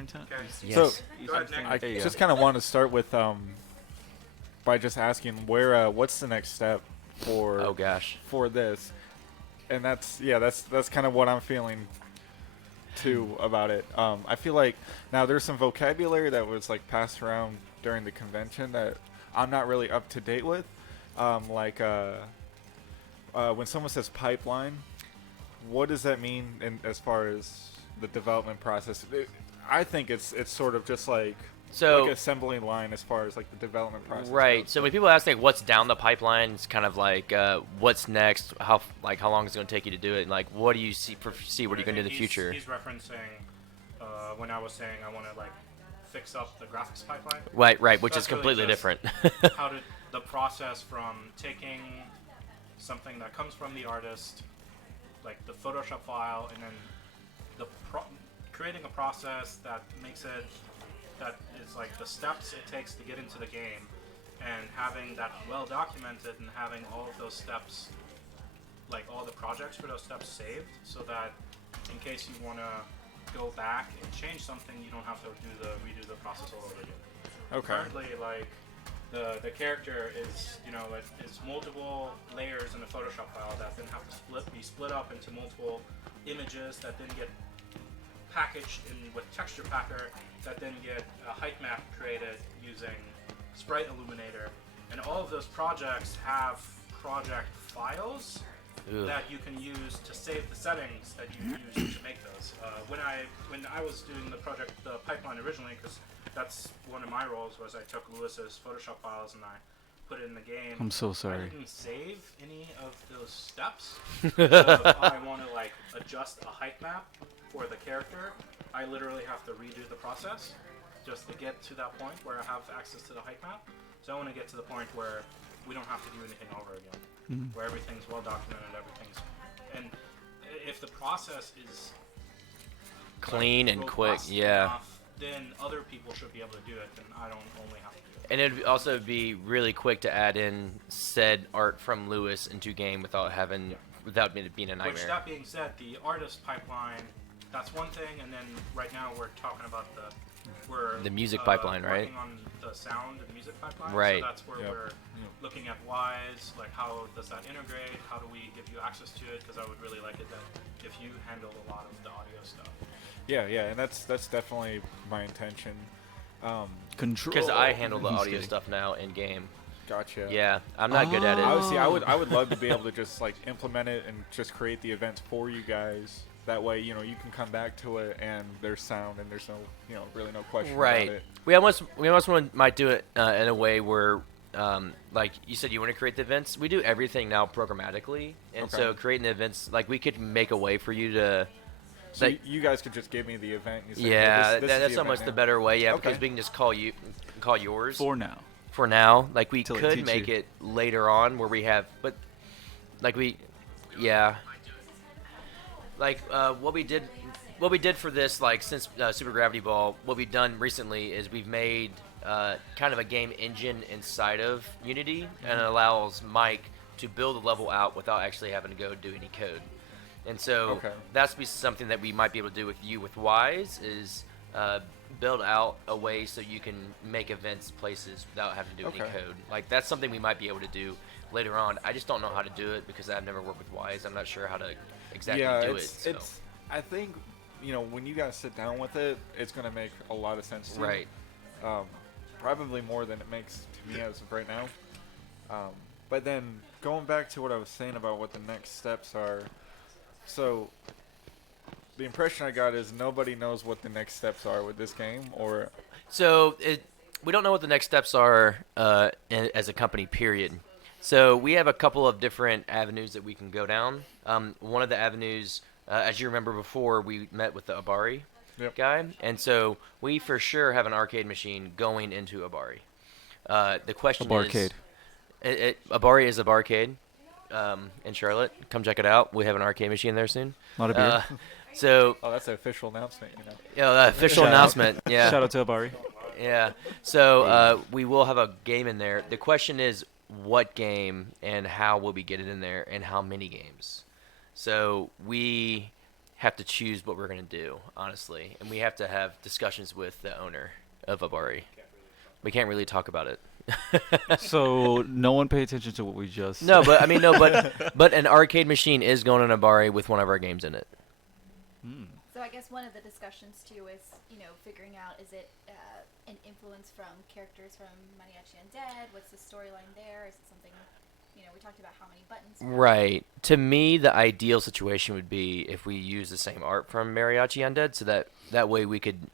Okay. Yes. So I just kind of want to start with by just asking what's the next step for Oh gosh. for this, and that's kind of what I'm feeling too about it. I feel like now there's some vocabulary that was like passed around during the convention that I'm not really up to date with, when someone says pipeline, what does that mean as far as the development process? I think it's sort of just like assembly line as far as like the development process. Right. goes. So when people ask like what's down the pipeline, it's kind of like what's next, how long is it going to take you to do it, and like what do you see what are you going to do in the future? He's referencing when I was saying I want to like fix up the graphics pipeline. Right, which That's is completely really just different. How did the process from taking something that comes from the artist, like the Photoshop file, and then creating a process that makes it, that is like the steps it takes to get into the game, and having that well documented and having all of those steps, like all the projects for those steps saved, so that in case you want to go back and change something, you don't have to redo the process all over again. Okay. Currently, like the character is, it's multiple layers in a Photoshop file that then have to be split up into multiple images that then get packaged with texture packer, that then get a height map created using sprite illuminator, and all of those projects have project files that you can use to save the settings that you use to make those. When I was doing the pipeline originally, because that's one of my roles, was I took Lewis's Photoshop files and I put it in the game. I'm so sorry. I didn't save any of those steps. So if I want to like adjust a height map for the character, I literally have to redo the process just to get to that point where I have access to the height map. So I want to get to the point where we don't have to do anything over again, where everything's well documented, and if the process is Clean like, and quick, robust enough, then other people should be able to do it, and I don't only have to do it. And it'd also be really quick to add in said art from Lewis into game without it being a nightmare. Which, that being said, the artist pipeline, that's one thing, and then right now we're talking about the music pipeline, right? Working on the sound and music pipeline. Right. So that's where we're looking at whys, like how does that integrate? How do we give you access to it? Because I would really like it that if you handle a lot of the audio stuff. Yeah, and that's definitely my intention. Control. Because I handle the audio stuff now in game. Gotcha. Yeah, I'm not good at it. Obviously, I would love to be able to just like implement it and just create the events for you guys. That way, you can come back to it and there's sound and there's no, really no question about it. We almost might do it in a way where, like you said, you want to create the events. We do everything now programmatically, and so creating the events, like we could make a way for you to. So you guys could just give me the event. And say, yeah, hey, this that's is the almost event the now. better way. Yeah, because we can just call yours For now. For now, like we Till it could teach make you. it later on where we have, but like what we did for this, like since Super Gravity Ball, what we've done recently is we've made kind of a game engine inside of Unity, and it allows Mike to build a level out without actually having to go do any code. And so that's be something that we might be able to do with you with Wise is build out a way so you can make events places without having to do any code. Like that's something we might be able to do later on. I just don't know how to do it because I've never worked with Wise. I'm not sure how to exactly do it. So. I think when you guys sit down with it, it's going to make a lot of sense to right. you. Probably more than it makes to me as of right now. But then going back to what I was saying about what the next steps are. So the impression I got is nobody knows what the next steps are with this game, or so we don't know what the next steps are as a company. Period. So we have a couple of different avenues that we can go down. One of the avenues, as you remember before, we met with the Abari guy, and so we for sure have an arcade machine going into Abari. The question Abarcade. is, Abari is a barcade. In Charlotte, come check it out. We have an arcade machine there soon. Not a beer. So that's an official announcement, official announcement. Yeah. Shout out to Abari. Yeah. So we will have a game in there. The question is, what game and how will we get it in there, and how many games? So we have to choose what we're gonna do, honestly, and we have to have discussions with the owner of Abari. We can't really talk about it. So no one pay attention to what we just. No, but I mean, no, but an arcade machine is going on Abari with one of our games in it. So I guess one of the discussions too is, figuring out, is it an influence from characters from Mariachi Undead? What's the storyline there? Is it something, we talked about how many buttons. Right. To me, the ideal situation would be if we use the same art from Mariachi Undead, so that way we could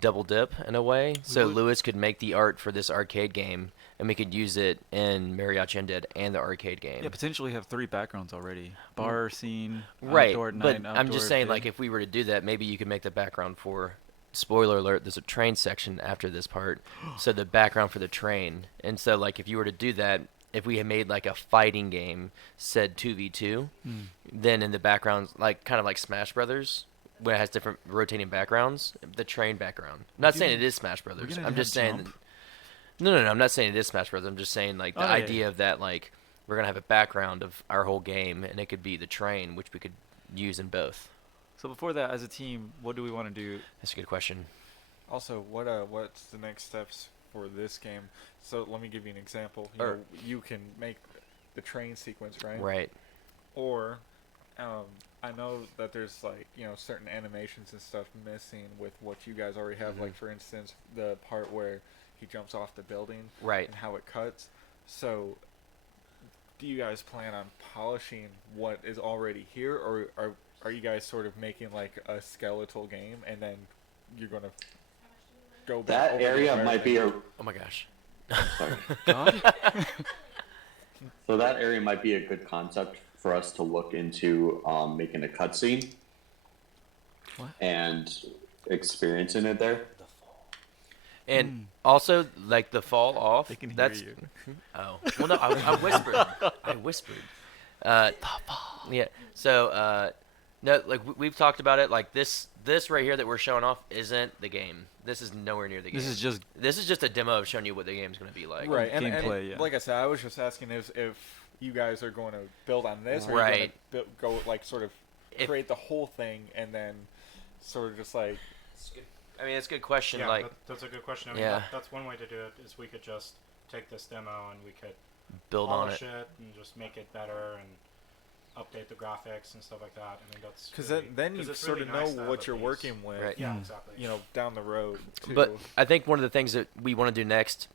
double dip in a way. So Lewis could make the art for this arcade game, and we could use it in Mariachi Undead and the arcade game. Yeah, potentially have 3 backgrounds already. Bar scene, Right, outdoor at but night, I'm just outdoor saying, day. like, if we were to do that, maybe you could make the background for, spoiler alert, there's a train section after this part, so the background for the train. And so, like, if you were to do that, if we had made, like, a fighting game, said 2v2, then in the background, like, kind of like Smash Brothers, where it has different rotating backgrounds, the train background. I'm not saying it is Smash Brothers. I'm just saying that, no, I'm not saying it is Smash Brothers. I'm just saying, like, the idea of that, like, we're going to have a background of our whole game, and it could be the train, which we could use in both. So before that, as a team, what do we want to do? That's a good question. Also, what's the next steps for this game? So let me give you an example. You can make the train sequence, right? Right. Or, I know that there's like certain animations and stuff missing with what you guys already have. Like for instance, the part where he jumps off the building, Right. and how it cuts. So, do you guys plan on polishing what is already here, or are you guys sort of making like a skeletal game and then you're gonna go back? That over the area entire might thing? be a. Oh my gosh. Sorry. God? So that area might be a good concept for us to look into making a cutscene and experiencing it there. And also, like, the fall off. They can hear that's, you. Oh. Well, no, I whispered. I whispered. Yeah. So, no, like, we've talked about it. Like, this right here that we're showing off isn't the game. This is nowhere near the game. This is just a demo of showing you what the game's going to be like. Right, and Gameplay, yeah. like I said, I was just asking if you guys are going to build on this, or Right. are you going to go like sort of create the whole thing and then sort of just like. I mean, it's a good question. Yeah, like, that's a good question. I mean, Yeah. that's one way to do it, is we could just take this demo and we could build on polish it. it and just make it better and update the graphics and stuff like that. I mean, that's Because really, then you 'cause it's sort really of nice know to have what a you're base. working with, Right. Yeah, exactly. down the road. Too. But I think one of the things that we want to do next,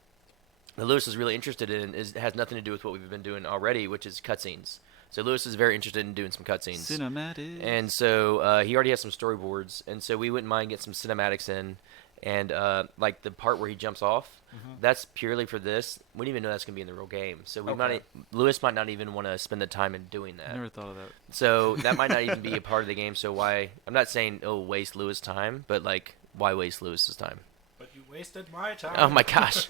that Lewis is really interested in, has nothing to do with what we've been doing already, which is cutscenes. So Lewis is very interested in doing some cutscenes. Cinematic. And so he already has some storyboards, and so we wouldn't mind getting some cinematics in. And like the part where he jumps off, that's purely for this. We don't even know that's gonna be in the real game. So Lewis might not even want to spend the time in doing that. I never thought of that. So that might not even be a part of the game. So why? I'm not saying waste Lewis' time, but like why waste Lewis's time? But you wasted my time. Oh my gosh.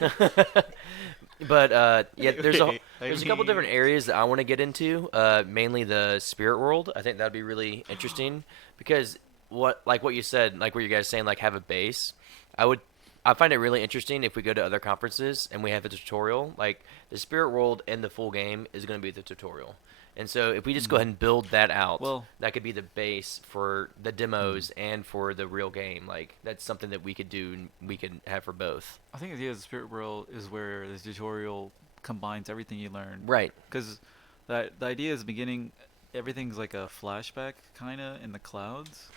But yeah, there's a couple different areas that I want to get into. Mainly the spirit world. I think that'd be really interesting because what you said, like what you guys saying, like have a base. I find it really interesting if we go to other conferences and we have a tutorial. Like the spirit world in the full game is going to be the tutorial. And so if we just go ahead and build that out, that could be the base for the demos and for the real game. Like that's something that we could do and we could have for both. I think the idea of the spirit world is where the tutorial combines everything you learn. Right. Because the idea is beginning, everything's like a flashback kind of in the clouds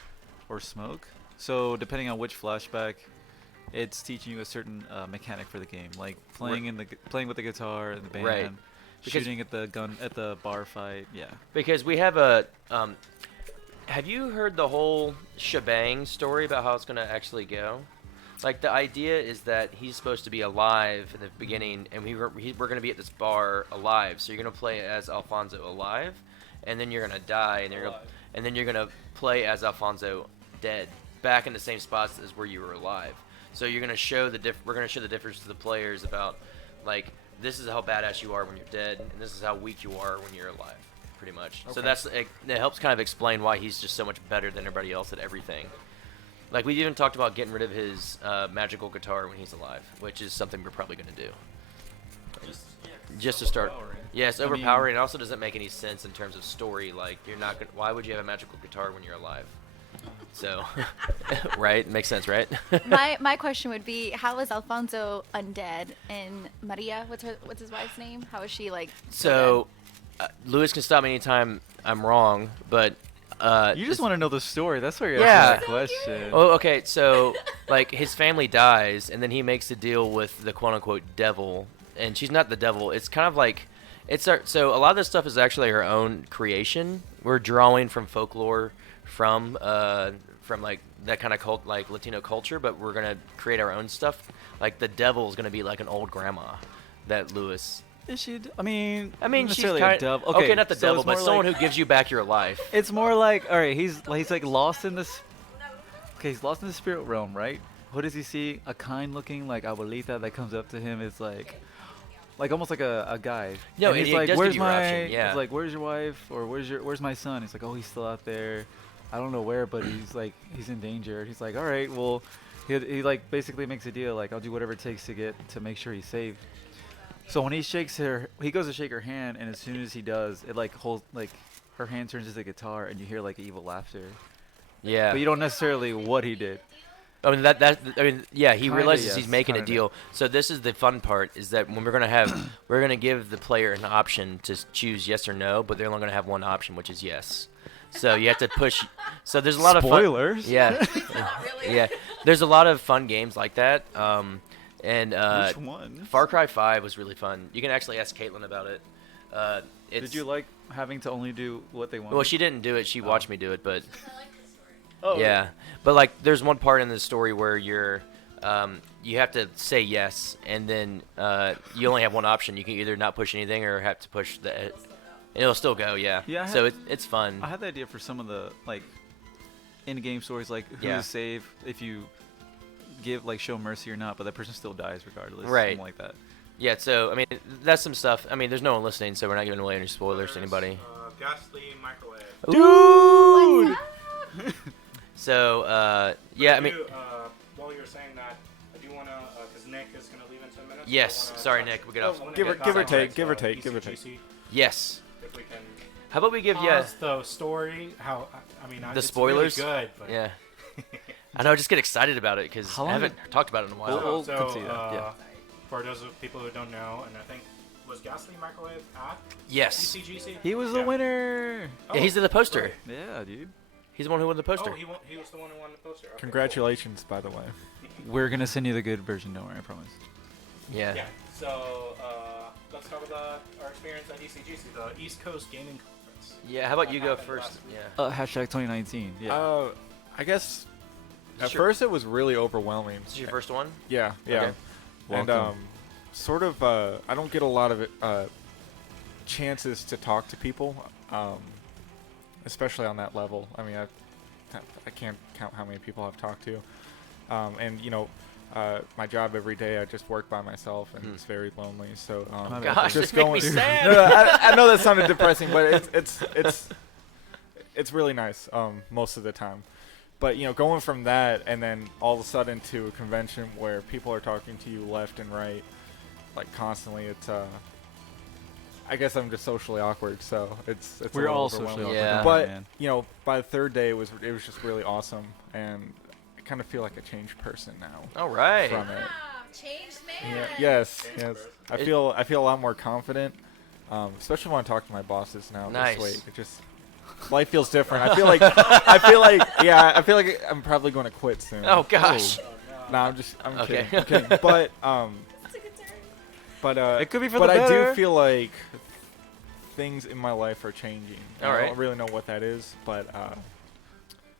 or smoke. So depending on which flashback, it's teaching you a certain mechanic for the game, like playing with the guitar and the band. Right. Because shooting at the gun at the bar fight, yeah. Because we have a, have you heard the whole shebang story about how it's going to actually go? Like the idea is that he's supposed to be alive in the beginning, and we're going to be at this bar alive. So you're going to play as Alfonso alive, and then you're going to die, and then you're going to play as Alfonso dead, back in the same spots as where you were alive. So you're going to show we're going to show the difference to the players about like. This is how badass you are when you're dead, and this is how weak you are when you're alive, pretty much. Okay. So it helps kind of explain why he's just so much better than everybody else at everything. Like, we even talked about getting rid of his magical guitar when he's alive, which is something we're probably going to do. Just to start. Yeah, it's overpowering. It also doesn't make any sense in terms of story. Like, you're not gonna, why would you have a magical guitar when you're alive? So, right? Makes sense, right? My question would be, how is Alfonso undead and Maria? What's his wife's name? How is she like? So, Lewis can stop me anytime I'm wrong, but You just want to know the story. That's why you're Yeah. asking that question. Oh, okay. So, like, his family dies, and then he makes a deal with the quote-unquote devil, and she's not the devil. It's kind of like, so a lot of this stuff is actually her own creation. We're drawing from folklore, from like that kind of cult, like Latino culture, but we're gonna create our own stuff. Like the devil is gonna be like an old grandma that Lewis. Is she? I mean, She's necessarily kind a devil. Okay, not the so devil, it's more but someone like- who gives you back your life. It's more like, all right, he's like lost in this. Okay, he's lost in the spirit realm, right? What does he see? A kind-looking like abuelita that comes up to him. Is like almost like a guide. No, and and he's he like, does give "Where's you an my?" option, yeah. He's like, "Where's your wife?" Or "Where's my son?" He's like, "Oh, he's still out there. I don't know where, but he's in danger." He's like, "All right, well." He like basically makes a deal like I'll do whatever it takes to make sure he's safe. So when he shakes her, he goes to shake her hand, and as soon as he does, it like holds like her hand turns into a guitar, and you hear like evil laughter. Yeah. But you don't necessarily what he did. I mean yeah, he Kinda, realizes yes, he's making a kinda. deal. So this is the fun part, is that when we're gonna give the player an option to choose yes or no, but they're only gonna have one option, which is yes. So you have to push. So there's a lot of Spoilers. fun. Yeah, yeah. There's a lot of fun games like that. And Which one? Far Cry 5 was really fun. You can actually ask Caitlin about it. Did you like having to only do what they wanted? Well, she didn't do it. She watched me do it, but. Oh, Yeah, but like, there's one part in the story where you have to say yes, and then you only have one option. You can either not push anything or have to push and it'll still go. Yeah. Yeah, I So had- it's fun. I had the idea for some of the like in-game stories, like who Yeah. to save if you show mercy or not, but that person still dies regardless. Right. Something like that. Yeah. So I mean, that's some stuff. I mean, there's no one listening, so we're not giving away any spoilers to anybody. Ghastly microwave. Dude. So yeah, I mean, While you're saying that, I do want to, because Nick is going to leave in 10 minutes. Yes, I wanna sorry, touch- Nick, we get I off. wanna Give get or- give or back take, to, give or take, give or take. ECGC, yes. If we can How about we give pause the story, how, I mean, the it's spoilers? really good, but Yeah. I know. I just get excited about it because How I long haven't talked about it in a while. We'll so, concede that, yeah. for those of people who don't know, and I think, was Ghastly Microwave at Yes. ECGC? He was the Yeah. winner. Yeah, he's in the poster. right. Yeah, dude. He's the one who won the poster. Oh, he was the one who won the poster. Okay, Congratulations, by the way. cool. We're gonna send you the good version. Don't worry, I promise. Yeah. Yeah. So let's talk about our experience at ECGC, the East Coast Gaming Conference. Yeah. How about you go happened first? last week. Yeah. Hashtag 2019. Yeah. I guess at Sure. first it was really overwhelming. This is your first one? Yeah, yeah. Okay. And Welcome. sort of, I don't get a lot of chances to talk to people, especially on that level. I mean, I can't count how many people I've talked to, and my job every day, I just work by myself, and it's very lonely. So, Oh, Gosh, just this make me going. sad. No, I know that sounded depressing, but it's really nice most of the time. But going from that and then all of a sudden to a convention where people are talking to you left and right, like constantly, it's I guess I'm just socially awkward, so it's We're a little all socially overwhelming. Yeah. awkward. But man. by the third day, it was just really awesome, and I kind of feel like a changed person now All right. from it. Wow, changed man. Yeah, yes, Changed yes. person. I feel a lot more confident, especially when I talk to my bosses now. Nice. This way, it just life feels different. I feel like I'm probably going to quit soon. Oh gosh. No, I'm Okay. kidding. I'm kidding. But That's a good turn. but It could be for but the I better. do feel like things in my life are changing. All I right. don't really know what that is, but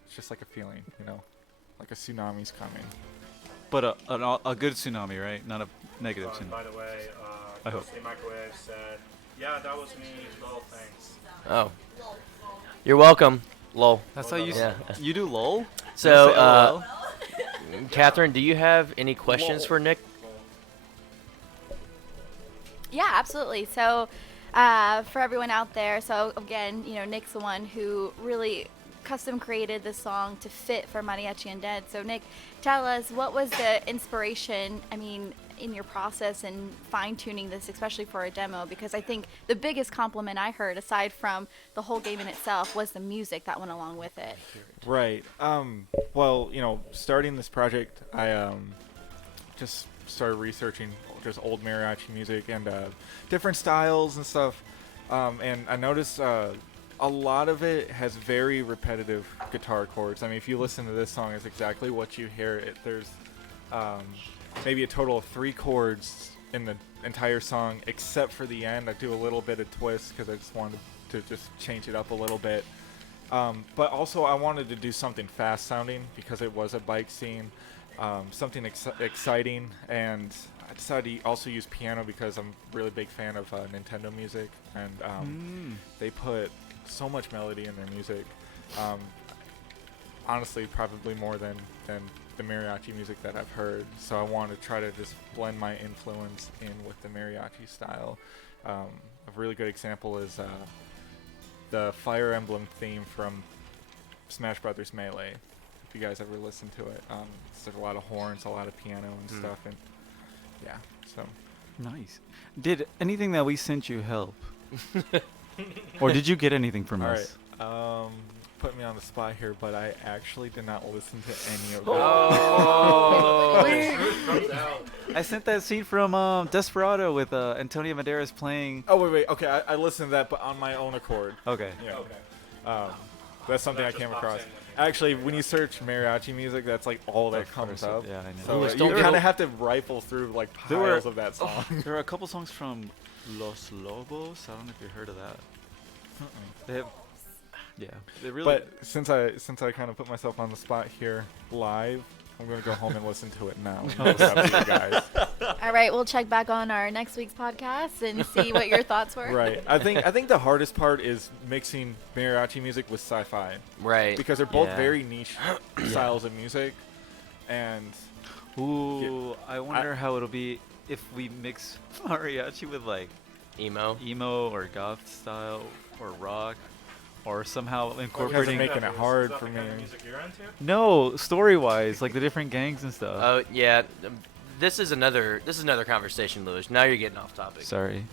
it's just like a feeling, like a tsunami's coming. But a good tsunami, right? Not a negative And tsunami. by the way, I hope. Ghastly Microwave said, "Yeah, that was me. Little thanks." Oh. You're welcome. Lol. That's how you Yeah. you do lol. So, You say LOL? Catherine, do you have any questions for Nick? Yeah, absolutely. So, for everyone out there, so again, Nick's the one who really custom created the song to fit for Mariachi Undead. So Nick, tell us, what was the inspiration, I mean, in your process in fine-tuning this, especially for a demo? Because I think the biggest compliment I heard, aside from the whole game in itself, was the music that went along with it. Right. Well, starting this project, I just started researching just old mariachi music and different styles and stuff. And I noticed a lot of it has very repetitive guitar chords. I mean, if you listen to this song, it's exactly what you hear. There's maybe a total of 3 chords in the entire song, except for the end. I do a little bit of twist because I just wanted to just change it up a little bit. But also I wanted to do something fast sounding because it was a bike scene, something exciting, and I decided to also use piano because I'm a really big fan of Nintendo music, and they put so much melody in their music. Honestly, probably more than the mariachi music that I've heard. So I want to try to just blend my influence in with the mariachi style. A really good example is the Fire Emblem theme from Smash Brothers Melee. If you guys ever listen to it, there's a lot of horns, a lot of piano and stuff, and yeah. So Nice. Did anything that we sent you help? Or did you get anything from all us? right. Put me on the spot here, but I actually did not listen to any of Oh. Truth comes out. I sent that scene from Desperado with Antonio Banderas playing. Oh wait. Okay, I listened to that, but on my own accord. Okay. Yeah. Okay. That's something I Not came just across. pop singing. Actually, when you search mariachi music, that's like all that Of comes course, up. yeah, I know. So was you still- kind of have to rifle through like There were- piles of that song. There are a couple songs from Los Lobos. I don't know if you heard of that. They have, yeah, they really. But since I kind of put myself on the spot here live, I'm gonna go home and listen to it now. It's up to you guys. All right, we'll check back on our next week's podcast and see what your thoughts were. Right. I think the hardest part is mixing mariachi music with sci-fi Right. because they're both Yeah. very niche styles of music, and Ooh, I wonder how it'll be if we mix mariachi with like Emo. emo or goth style or rock, or somehow Incorporating- incorporating. making it hard Is that for the kind of me. music you're into? No, story-wise, like the different gangs and stuff. Oh yeah. This is another conversation, Louis. Now you're getting off topic. Sorry.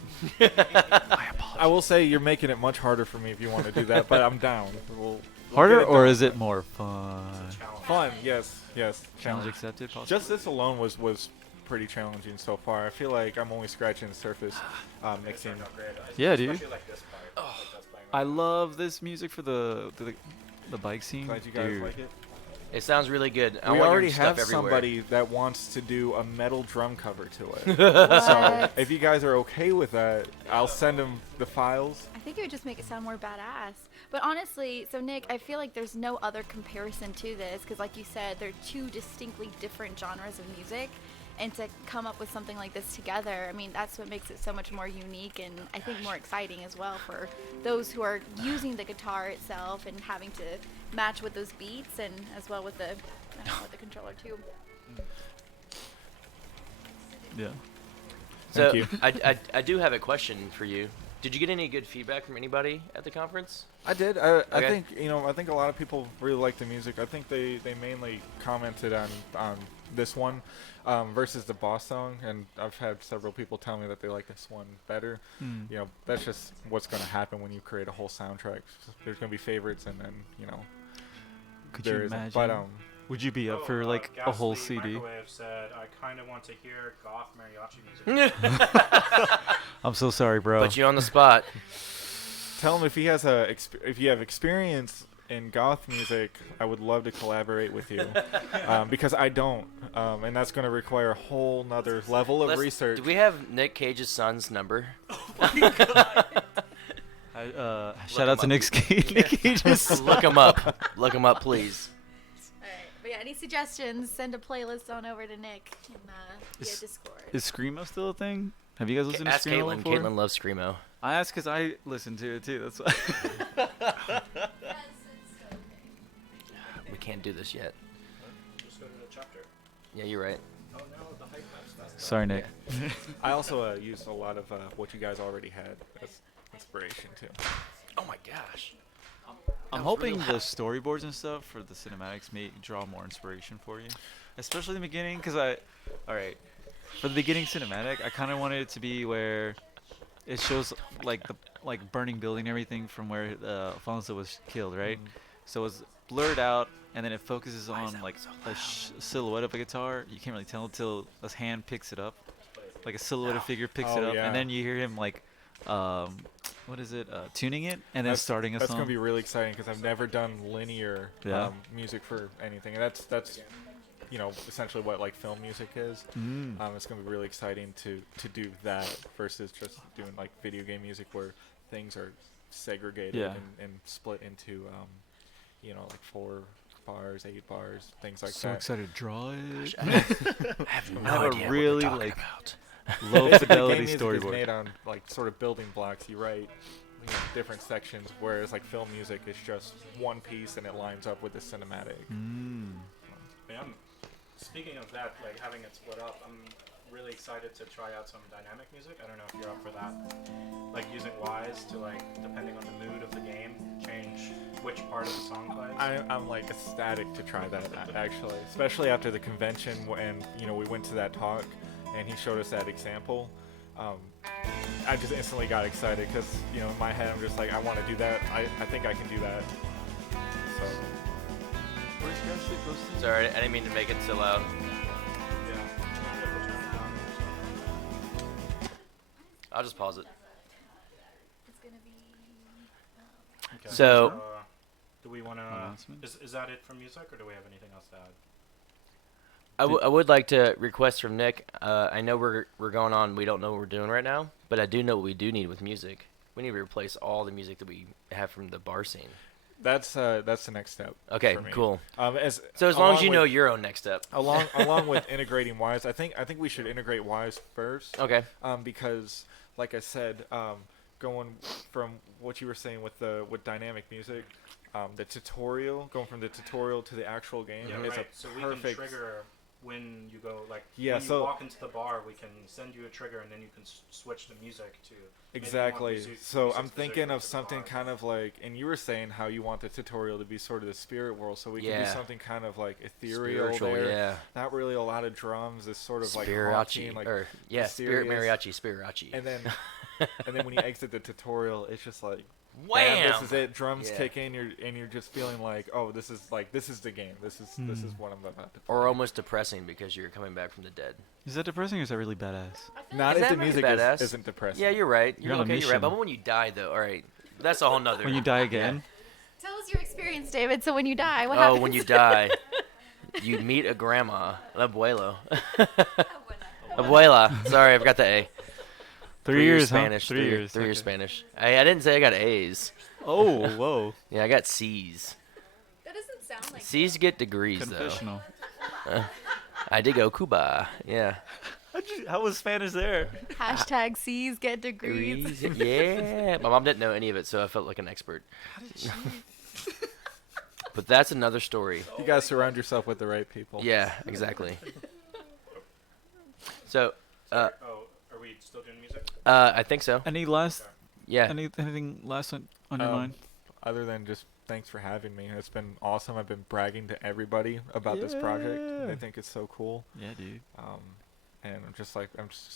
I will say you're making it much harder for me if you want to do that, but I'm down. We'll Harder, get it or done. is it more fun? Challenge. Fun? Yes. Challenge Challenge. accepted. Possibly? Just this alone was pretty challenging so far. I feel like I'm only scratching the surface, It mixing. turned out great. Yeah, dude. Especially like this part. Like that's playing I right now. love this music for the bike scene. Glad you guys Dude. like it. It sounds really good. I We want your already stuff have everywhere. somebody that wants to do a metal drum cover to it. What? So if you guys are okay with that, I'll send them the files. I think it would just make it sound more badass. But honestly, so Nick, I feel like there's no other comparison to this because, like you said, they're 2 distinctly different genres of music. And to come up with something like this together, I mean, that's what makes it so much more unique and I think more exciting as well for those who are using the guitar itself and having to match with those beats and as well with the, I don't know, with the controller too. Yeah. So Thank you. I do have a question for you. Did you get any good feedback from anybody at the conference? I did. I Okay. think I think a lot of people really like the music. I think they mainly commented on this one versus the boss song, and I've had several people tell me that they like this one better. Hmm. That's just what's going to happen when you create a whole soundtrack. There's going to be favorites, and then Could there you isn't. imagine? But Would you be up Oh, for like a whole Ghastly CD? Microwave said, I kind of want to hear goth mariachi music. I'm so sorry, bro. Put you on the spot. tell him if he has if you have experience in goth music, I would love to collaborate with you because I don't, and that's going to require a whole nother level of research. Do we have Nick Cage's son's number? Shout out to him Nick Cage's. Look him up. Look him up, please. All right, but yeah, any suggestions? Send a playlist on over to Nick in via Is- Discord. Is Screamo still a thing? Have you guys listened Ask to Screamo Caitlin. before? Caitlin loves Screamo. I asked because I listened to it too. That's why. We can't do this yet. Just go to the chapter. Yeah, you're right. Oh no, the hype stuff. Sorry, Nick. I also used a lot of what you guys already had as inspiration too. Oh my gosh. I'm was really hoping the loud. storyboards and stuff for the cinematics may draw more inspiration for you, especially in the beginning. All right, for the beginning cinematic, I kind of wanted it to be where it shows like the burning building and everything from where Alfonso was killed, right? So it's blurred out, and then it focuses on like a silhouette of a guitar. You can't really tell until his hand picks it up, like a silhouetted figure picks it Oh, up, yeah. and then you hear him like, what is it? Tuning it, and then starting a That's song. gonna be really exciting because I've never done linear Yeah. music for anything, and that's essentially what like film music is. It's gonna be really exciting to do that versus just doing like video game music where things are segregated Yeah. and split into like 4 bars, 8 bars, things like So that. excited to draw it. I have no I have a idea really, what we're talking like, about. Low Basically, fidelity game music is storyboard. made on like sort of building blocks. You write different sections, whereas like film music is just one piece and it lines up with the cinematic. Yeah, speaking of that, like having it split up, I'm really excited to try out some dynamic music. I don't know if you're up for that. Like using Wise to like, depending on the mood of the game, change which part of the song plays. I'm like ecstatic to try that actually, especially after the convention and we went to that talk and he showed us that example. I just instantly got excited because in my head I'm just like I want to do that. I think I can do that. So Where's you actually posted? Sorry, I didn't mean to make it so loud. I'll just pause it. It's gonna be. Okay. So- do we want to? Announcement? Is that it for music, or do we have anything else to add? I would like to request from Nick. I know we're going on. We don't know what we're doing right now, but I do know what we do need with music. We need to replace all the music that we have from the bar scene. that's the next step. Okay, for me. cool. So as long as you know your own next step. along with integrating Wise, I think we should integrate Wise first. Okay. Because like I said, going from what you were saying with dynamic music, the tutorial, going from the tutorial to the actual game Yeah, is right. a So we perfect. can trigger when you go when Yeah, you so- walk into the bar, we can send you a trigger, and then you can switch the music to maybe you want Exactly. music- So music I'm thinking specifically of for the something bar. kind of like, and you were saying how you want the tutorial to be sort of the spirit world, so we can do Yeah. something kind of like ethereal Spiritual, there. yeah. Not really a lot of drums. It's sort of like Spirachi, haunting, like or yeah, Spirit mysterious. Mariachi. And then when you exit the tutorial, it's just like, Wham! bam, this is it. Drums Yeah. kick in, you're just feeling like, oh, this is the game. This is what I'm about to play. Or almost depressing because you're coming back from the dead. Is that depressing or is that really badass? Not Is if that the really music badass? isn't depressing. Yeah, you're right. You're on a okay, you're right. mission. But when you die, though, all right, that's a whole nother. When you die again? Tell us your experience, David. So when you die, what Oh, happens? when you die, you meet a grandma, an abuelo. Abuela. Sorry, I forgot the A. 3 years, huh? Spanish. 3 years. 3 years okay. Spanish. I didn't say I got A's. Oh, whoa. Yeah, I got C's. That doesn't sound like. C's get degrees, though. Confessional. I did go Cuba. Yeah. How was Spanish there? Hashtag C's get degrees. Degrees. Yeah. My mom didn't know any of it, so I felt like an expert. But that's another story. You gotta surround yourself with the right people. Yeah, exactly. So, Sorry, are we still doing music? I think so. Any last, Yeah. anything last on your mind? Other than just thanks for having me. It's been awesome. I've been bragging to everybody about this project. Yeah. I think it's so cool. Yeah, dude. And I'm just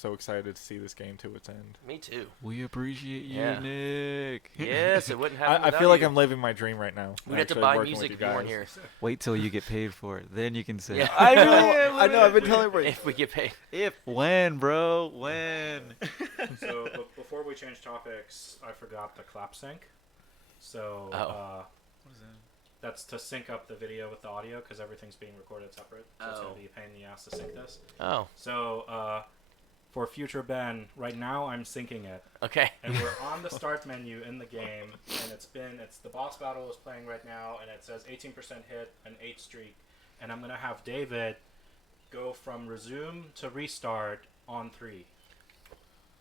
so excited to see this game to its end. Me too. We appreciate you, Yeah. Nick. Yes, it wouldn't happen. I feel like I'm living my dream right now. We'd have to actually buy working with music you if you weren't guys. here. Wait till you get paid for it. Then you can say, Yeah. I know. I know. I've been telling everybody. If we get paid. when, bro? When? So before we change topics, I forgot the clap sync. So What is that? that's to sync up the video with the audio because everything's being recorded separate. So it's Oh. gonna be a pain in the ass to sync this. Oh, So for future Ben, right now I'm syncing it, okay. and we're on the start menu in the game, and it's the boss battle is playing right now, and it says 18% hit, an 8 streak, and I'm gonna have David go from resume to restart on 3.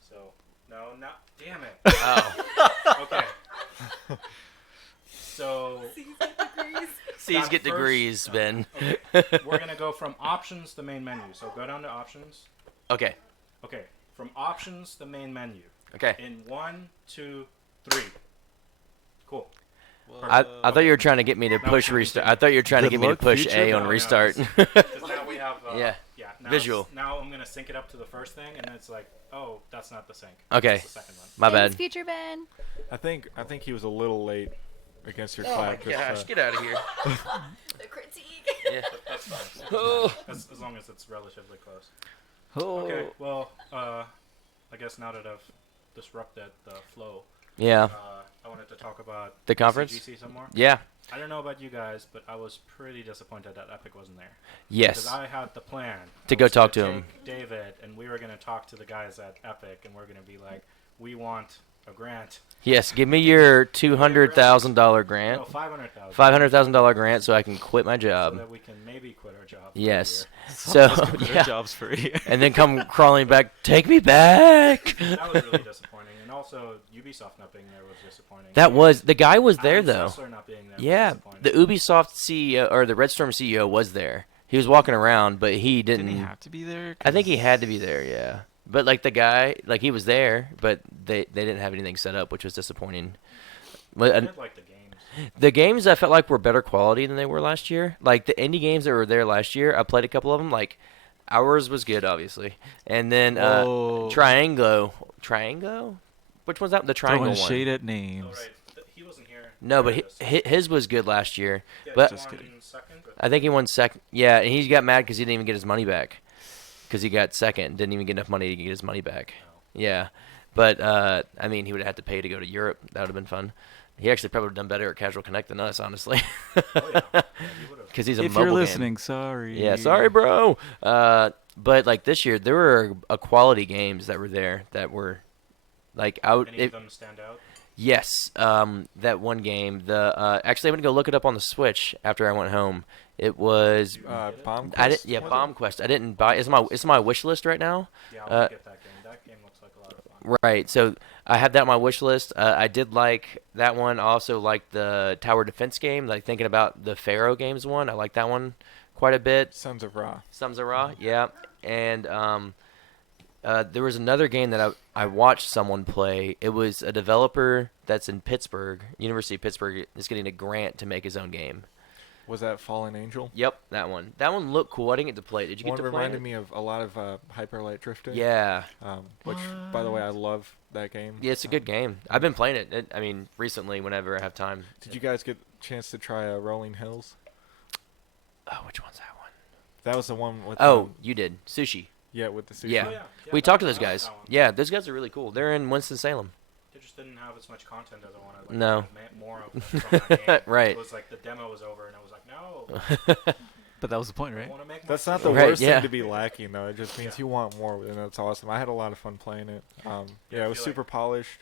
So no, not damn it. Oh. Okay. So C's That get first- degrees, Ben. okay, we're gonna go from options to main menu. So go down to options. Okay. Okay, from options to main menu. Okay. In 1, 2, 3. Cool. I thought you were trying to get me to push restart. I thought you were trying to Good get me to luck, push future. A on No, restart. Because now we have Yeah. now Visual. Now I'm gonna sync it up to the first thing, and it's like, oh, that's not the sync. Okay. That's the second one. My Thanks, bad. Future Ben. I think he was a little late against your Oh my clap. just, gosh, get out of here. The critique. Yeah. That's fine. Oh. As long as it's relatively close. Oh. Okay. Well, I guess now that I've disrupted the flow, Yeah. I wanted to talk about The conference? ECGC some more. Yeah. I don't know about you guys, but I was pretty disappointed that Epic wasn't there. Yes. Because I had the plan To I go was talk gonna to him. take David, and we were gonna talk to the guys at Epic, and we're gonna be like, we want a grant. Yes. Give me your $200,000 grant. No, 500,000. $500,000 grant so I can quit my So job. that we can maybe quit our job. for a Yes. year. So Their yeah. job's free. And then come crawling back. Take me back. That was really disappointing, and also Ubisoft not being there was disappointing. That was the guy was there Adam though. Sessler not being there was Yeah. disappointing. The Ubisoft CEO or the Red Storm CEO was there. He was walking around, but he didn't. Didn't he have to be there? I think he 'Cause- had to be there. Yeah. But like the guy, like he was there, but they didn't have anything set up, which was disappointing. But I did like the games. the games I felt like were better quality than they were last year. Like the indie games that were there last year, I played a couple of them. Like ours was good, obviously, and then Whoa. Triangle. Which one's that? The Triangle Throwing one. shade at Oh, names. right. He wasn't here. No, but for this. his was good last year. Yeah, but- he Just won kidding. second, or I think he won second. Yeah, and he got mad because he didn't even get his money back. Because he got second, didn't even get enough money to get his money back. Yeah, but I mean, he would have had to pay to go to Europe. That would have been fun. He actually probably would have done better at Casual Connect than us, honestly. Oh, yeah. Yeah, he would've. Because he's a If mobile you're game. listening, sorry. Yeah, sorry, bro. But like this year, there were a quality games that were there that were like out. Any of them stand out? Yes, that one game. Actually, I'm gonna go look it up on the Switch after I went home. It was. Bomb I Quest, did, yeah, was it? Bomb Quest. I didn't buy. It's my wish list right now. Yeah, I Uh, want to get that game. That game looks like a lot of fun. Right. So I have that on my wish list. I did like that one. I also like the tower defense game. Like thinking about the Pharaoh games one. I like that one quite a bit. Sons of Ra. Sons of Ra. Yeah. And there was another game that I watched someone play. It was a developer that's in Pittsburgh, University of Pittsburgh, is getting a grant to make his own game. Was that Fallen Angel? Yep, that one. That one looked cool. I didn't get to play it. Did you One get to play reminded it? me of a lot of Hyper Light Drifting. Yeah. Which, by the way, I love that game. Yeah, it's a good game. I've been playing it. I mean, recently, whenever I have time. Did you guys get a chance to try Rolling Hills? Oh, which one's that one? That was the one with. Oh, you did. Sushi. yeah, with the sushi. Yeah. Oh, yeah. Yeah, We that- talked to those I like guys. that one. Yeah, those guys are really cool. They're in Winston-Salem. They just didn't have as much content as I wanted. Like, No. More of from that game. Right. It was like the demo was over, and I was like, no, But that was the point, I right? want to make more. That's not the Right, worst yeah. thing to be lacking, though. It just means Yeah. you want more, and that's awesome. I had a lot of fun playing it. Yeah, it I was feel super polished.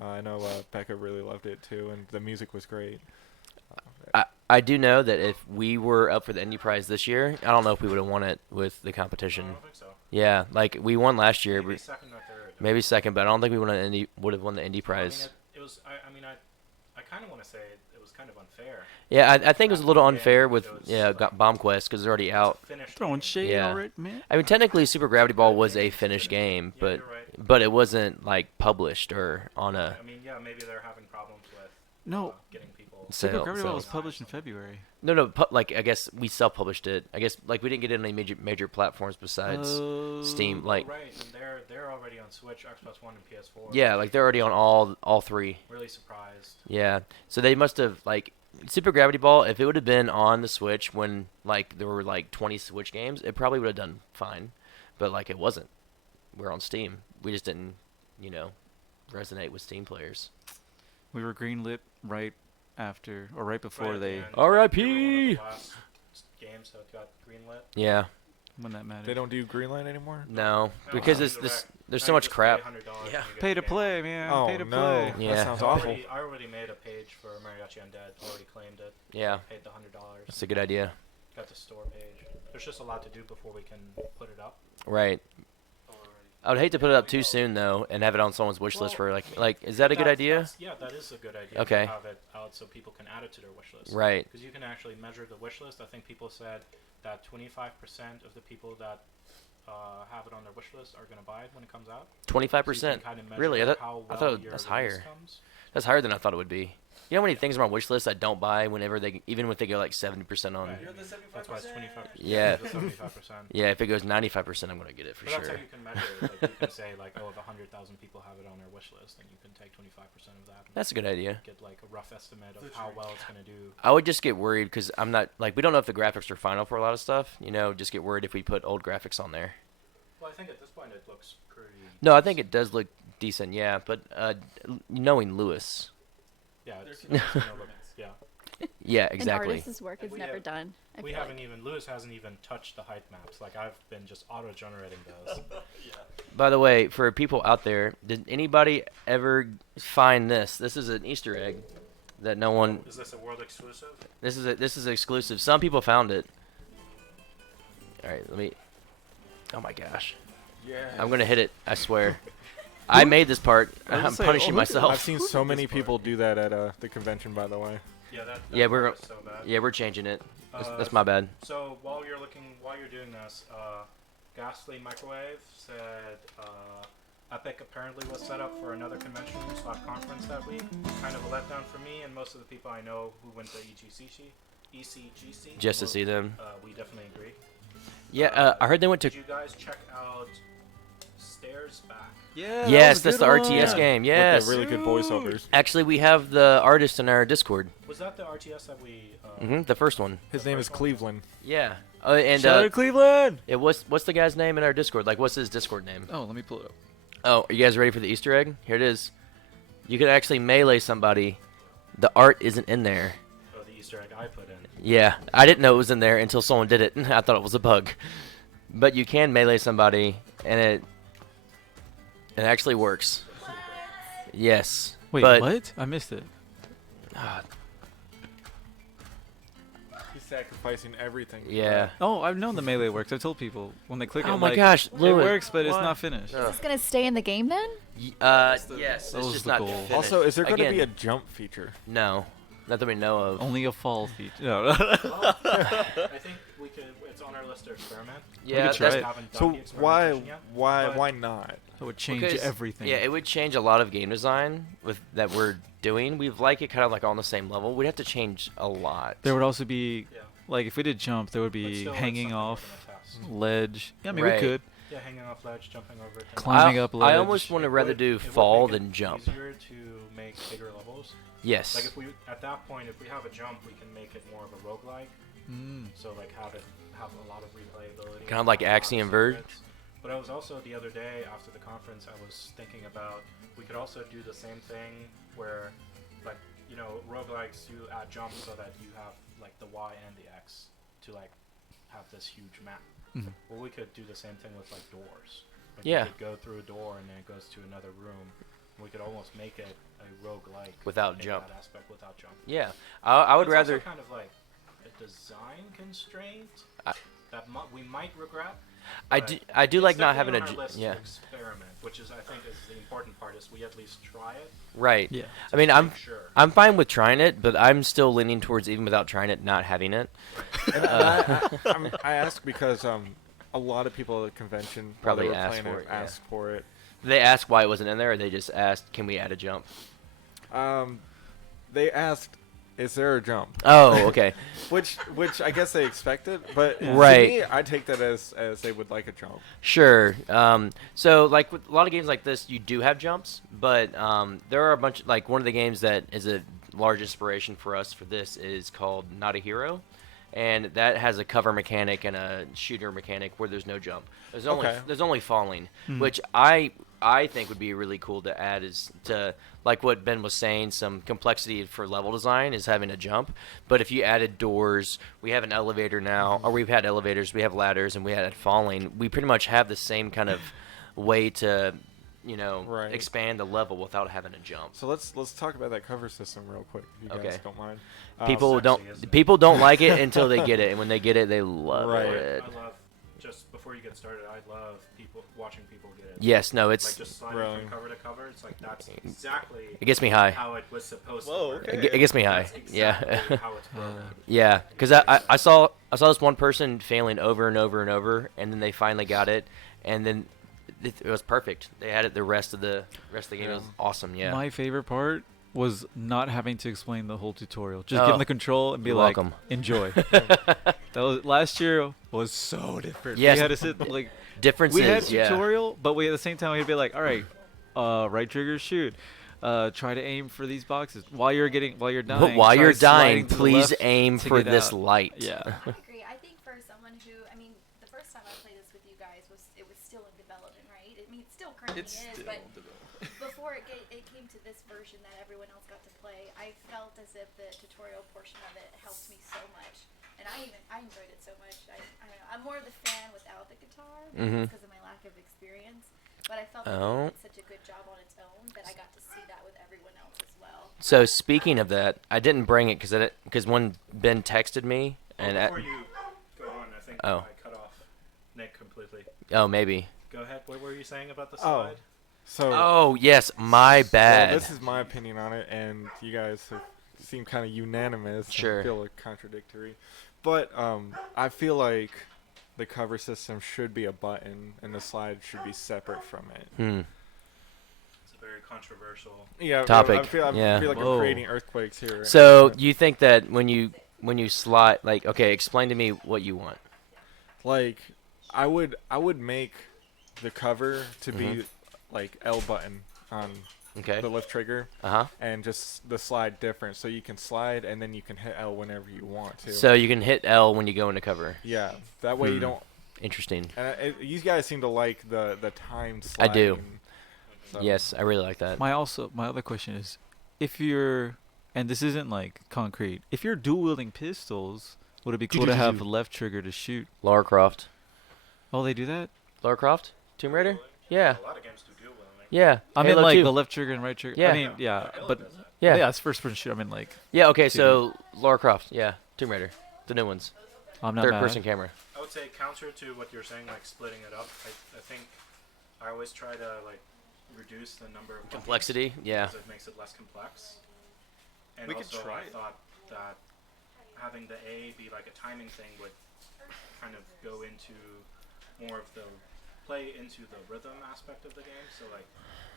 I know Becca really loved it too, and the music was great. I do know that if we were up for the indie prize this year, I don't know if we would have won it with the I competition. don't think so. Yeah, like we won last year, Maybe but second or third. maybe second, but I don't think we would have won the indie I mean, prize. it was. I mean, I kind of want to say it was kind of unfair. Yeah, I think it was a little Yeah, unfair it with was, like- Bomb Quest because it's already out. Finished Throwing game. shade Yeah. already, man. I mean, technically, Super Gravity Ball was a finished game, Yeah, but you're right. but it wasn't like published or on a I mean, yeah, maybe they're having problems with No, getting people. Super sale. Gravity Ball was So. published in February. No, like I guess we self-published it. I guess like we didn't get it on any major platforms besides Steam. Oh, Like right, and they're already on Switch, Xbox One, and PS4. yeah, like they're already on all three. Really surprised. Yeah, so they must have like Super Gravity Ball. If it would have been on the Switch when like there were like 20 Switch games, it probably would have done fine. But like it wasn't. We're on Steam. We just didn't, resonate with Steam players. We were greenlit right after or right before Right, they and R.I.P.. they were one of the last games that got greenlit. Yeah, when that mattered. They don't do Greenlight anymore. no, No, because I this mean, this there's now so you much just pay crap. $100 and Yeah. you get Pay the to game. play, man. Oh Pay to no, play. Yeah. that sounds I awful. already made a page for Mariachi Undead. Already claimed it. Yeah, Paid the $100. that's a good idea. Got the store page. There's just a lot to do before we can put it up. Right. I would hate to put it up too soon though, and have it on someone's wish list for Well, like is that a good idea? Yeah, that is a good idea. Okay. To have it out so people can add it to their wish list. Right. Because you can actually measure the wish list. I think people said that 25% of the people that have it on their their wish list are gonna buy it when it comes out. 25%. Kind of measure Really? how well I thought your that's release higher. comes. That's higher than I thought it would be. You know how many things on my wish list I don't buy whenever even if they go like 70% on. Right. You're the 75%. That's why it's 25%. Yeah. The 75%. Yeah, if it goes 95%, I'm gonna get it for But sure. that's how you can measure it. Like you can say like, oh, if 100,000 people have it on their wish list, then you can take 25% of that. And That's a good idea. get like a rough estimate of how well it's gonna do. I would just get worried because I'm not like we don't know if the graphics are final for a lot of stuff. You know, just get worried if we put old graphics on there. Well, I think at this point it looks pretty. No, I think it does look decent. Yeah, but knowing Lewis. Yeah, There's it's gonna look. Yeah. Yeah, An exactly. artist's work is We never have- done. I We feel haven't like. even. Lewis hasn't even touched the height maps. Like I've been just auto-generating those. By the way, for people out there, did anybody ever find this? This is an Easter egg that no one. Is this a world exclusive? This is exclusive. Some people found it. All right, let me. Oh my gosh, Yeah. I'm gonna hit it. I swear. I made this part. I was I'm gonna say, punishing oh, look at- myself. I've seen so many people do that at the convention, by the way. Yeah, that Yeah, we're- part is so bad. Yeah, we're changing it. Uh, That's my bad. So while you're doing this, Ghastly Microwave said Epic apparently was set up for another convention/conference that week. Kind of a letdown for me and most of the people I know who went to ECGC. Just to see them. We definitely agree. Yeah, I heard they went to. Did you guys check out Stairs Back? Yeah. Yes, that's the RTS game. Yes. With the really good voiceovers. Actually, we have the artist in our Discord. Was that the RTS that we? The first one. His name is Cleveland. Yeah. And Shout out Cleveland! what's the guy's name in our Discord? Like, what's his Discord name? Oh, let me pull it up. Oh, are you guys ready for the Easter egg? Here it is. You can actually melee somebody. The art isn't in there. Oh, the Easter egg I put in. Yeah, I didn't know it was in there until someone did it. I thought it was a bug. But you can melee somebody, and it actually works. Yes. Wait, but, what? I missed it. He's sacrificing everything. for Yeah. that. Oh, I've known the melee works. I've told people when they click it. Oh my like, gosh, it Lewis. works, but it's What? not finished. No. Is this gonna stay in the game then? Yes, that it's was just the not goal. finished. Also, is there going to Again, be a jump feature? No, not that we know of. Only a fall feature. No. Well, I think we could. It's on our list to experiment. Yeah, could try that's- it. Haven't done So the experimentation yet, but why not? That would change because- everything. Yeah, it would change a lot of game design with that we're doing. We've like it kind of like on the same level. We'd have to change a lot. There would also be, Yeah. like, if we did jump, there would But be still, it's hanging something we're off gonna test. ledge. Yeah, I mean, Right. we could. Yeah, hanging off ledge, jumping over. things. Climbing up I ledge. almost want to It rather would- do it would fall make it than jump. Easier to make bigger levels. Yes. Like if we at that point, if we have a jump, we can make it more of a roguelike. Mm. So like have a lot of replayability. Kind of like have a lot of Axiom Verge? secrets. But I was also the other day after the conference, I was thinking about we could also do the same thing where, like roguelikes, you add jumps so that you have like the Y and the X to like have this huge map. Mhm. Well, we could do the same thing with like doors. Like Yeah. You could go through a door and then it goes to another room. We could almost make it a roguelike Without in jump. That aspect without jump. Yeah, I would It's rather. also kind of like a design constraint that we might regret. I do like It's not having definitely a on our list yeah. to experiment, which is I think is the important part. Is we at least try it. Right. Yeah. I mean, to I'm make sure. I'm fine with trying it, but I'm still leaning towards even without trying it, not having it. And I ask because a lot of people at the convention while Probably they were asked playing for it, it, yeah. asked for it. They asked why it wasn't in there, or they just asked, "Can we add a jump?" They asked, "Is there a jump?" Oh, okay. Which I guess they expected, but Right. to me, I take that as they would like a jump. Sure. So like with a lot of games like this, you do have jumps, but there are a bunch. Like one of the games that is a large inspiration for us for this is called Not a Hero, and that has a cover mechanic and a shooter mechanic where there's no jump. There's only falling, which I think would be really cool to add is to like what Ben was saying, some complexity for level design is having a jump. But if you added doors, we have an elevator now, or we've had elevators, we have ladders, and we had falling. We pretty much have the same kind of way to, Right. expand the level without having to jump. So let's talk about that cover system real quick, if you guys Okay. don't mind. People sexy, don't isn't it? people don't like it until they get it, and when they get it, they love Right. it. I love just before you get started. I love watching people get it. Yes, no, Like it's just sliding Really? from cover to cover. It's like that's exactly it gets me high. how it was supposed Whoa, to work. okay. It gets me high. That's exactly Yeah. how it's programmed. Yeah, because I saw this one person failing over and over and over, and then they finally got it, and then it was perfect. They had it the rest of the game. Yeah. It was awesome. Yeah. My favorite part was not having to explain the whole tutorial. Just Oh, give them the control and be you're like, welcome. enjoy. That was last year was so different. Yes. We had to sit like Differences. we had yeah. tutorial, but we at the same time we'd be like, all right, right trigger shoot. Try to aim for these boxes while you're dying. While try you're sliding dying, to the please left aim to for get this out. light. Yeah. I agree. I think for someone who, I mean, the first time I played this with you guys it was still in development, right? I mean, it still currently is, but before it came to this version that everyone else got to play, I felt as if the tutorial portion of it helped me so much, and I enjoyed it so much. I don't know. I'm more of the fan without the guitar because of my lack of experience, but I felt that it did such a good job on its own that I got to see that with everyone else as well. So speaking of that, I didn't bring it because when Ben texted me and Before you go on, I think I cut off Nick completely. oh maybe. Go ahead. What were you saying about the Oh. slide? So Oh yes, my bad. well, this is my opinion on it, and you guys have seemed kind of unanimous. and Sure. I feel like contradictory, but I feel like the cover system should be a button, and the slide should be separate from it. It's a very controversial. Yeah, Topic, I feel yeah. like Whoa. I'm creating earthquakes here. So you think that when you slide, like, okay, explain to me what you want. like I would make the cover to be like L button on Okay. the lift trigger, Uh-huh. and just the slide different, so you can slide and then you can hit L whenever you want to. So you can hit L when you go into cover. yeah, that way you don't. Interesting. And you guys seem to like the timed I sliding. do. So. Yes, I really like that. My other question is, if you're, and this isn't like concrete, if you're dual wielding pistols, would it be cool to have left trigger to shoot? Lara Croft. Oh, they do that? Lara Croft? Tomb Raider? Yeah. A lot of games do dual wielding. Yeah. I mean, Halo like 2. the left trigger and right trigger. Yeah. I mean, yeah, Halo but does that. Yeah. it's first person shoot. I mean, like, Yeah, okay, Two. so Lara Croft. Yeah. Tomb Raider. The new ones. I'm not Third mad. person camera. I would say counter to what you're saying, like splitting it up. I think I always try to like reduce the number of buttons Complexity. Yeah. because it makes it less complex. And We could also, try I it. thought that having the A be like a timing thing would kind of go into more of the play into the rhythm aspect of the game. So like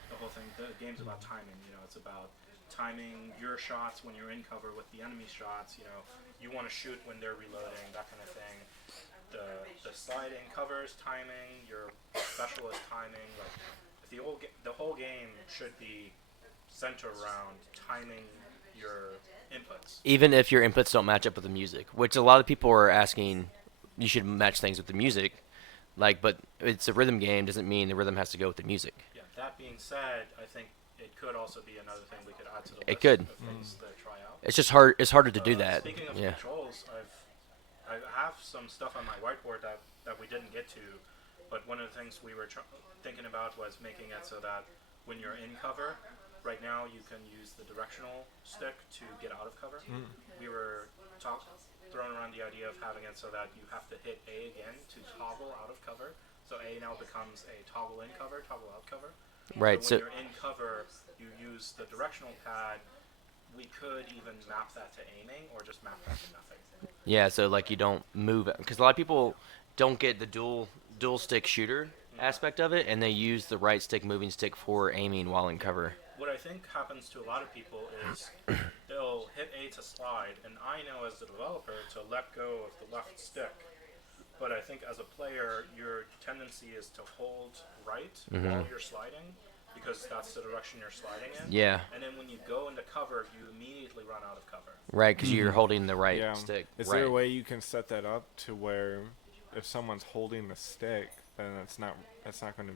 the whole thing, the game's about timing. You know, it's about timing your shots when you're in cover with the enemy shots. You know, you want to shoot when they're reloading, that kind of thing. The sliding covers timing, your specialist timing. Like the whole game should be centered around timing your inputs. Even if your inputs don't match up with the music, which a lot of people are asking, you should match things with the music. Like, but it's a rhythm game, doesn't mean the rhythm has to go with the music. Yeah. That being said, I think it could also be another thing we could add to the It list could. of things to try out. It's just hard. It's harder to do that. Speaking of Yeah. controls, I have some stuff on my whiteboard that we didn't get to, but one of the things we were thinking about was making it so that when you're in cover, right now you can use the directional stick to get out of cover. We were throwing around the idea of having it so that you have to hit A again to toggle out of cover. So A now becomes a toggle in cover, toggle out cover. Right. So So when you're in cover, you use the directional pad. We could even map that to aiming, or just map that to nothing. yeah. So like you don't move because a lot of people don't get the dual stick shooter aspect of it, and they use the right stick moving stick for aiming while in cover. What I think happens to a lot of people is they'll hit A to slide, and I know as the developer to let go of the left stick. But I think as a player, your tendency is to hold right while you're sliding, because that's the direction you're sliding in. Yeah. And then when you go into cover, you immediately run out of cover. Right, because you're holding the right Yeah. stick. Is right. there a way you can set that up to where if someone's holding the stick, then that's not going to.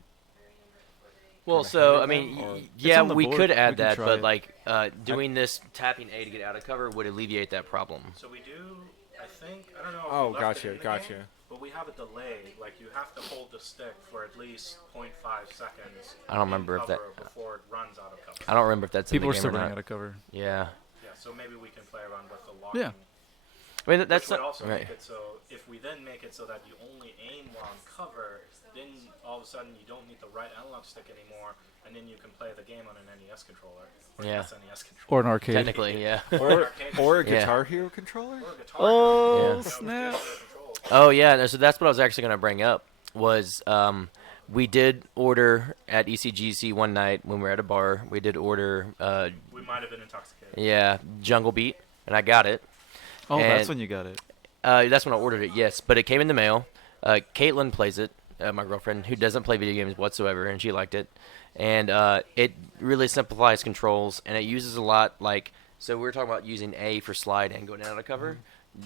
Well, kinda so hinder I mean, them, or- yeah, on the we board. could We add can that, try but it. like doing this tapping A to get out of cover would alleviate that problem. So we do, I think, I don't know if Oh, we left gotcha, it in the gotcha. game, but we have a delay. Like you have to hold the stick for at least 0.5 seconds. I don't in remember if that- cover before it runs out of cover. I don't remember if that's People in are the still game or running not. out of cover. Yeah, Yeah, so maybe we can play around with the locking. Yeah. I mean that's Which would not, also right. make it so if we then make it so that you only aim while in cover, then all of a sudden you don't need the right analog stick anymore, and then you can play the game on an NES controller. Or Yeah. SNES controller. Or an arcade. Technically, yeah. Or a Yeah. Guitar Hero controller? Or a guitar. Oh, Yeah. snap. Control. Oh yeah, no, so that's what I was actually gonna bring up was We did order at ECGC one night when we were at a bar. We did order, We might have been intoxicated. yeah, Jungle Beat, and I got it. Oh, that's And- when you got it. That's when I ordered it, yes. But it came in the mail. Caitlin plays it, my girlfriend, who doesn't play video games whatsoever, and she liked it. And it really simplifies controls, and it uses a lot, like, so we were talking about using A for slide and going out of cover.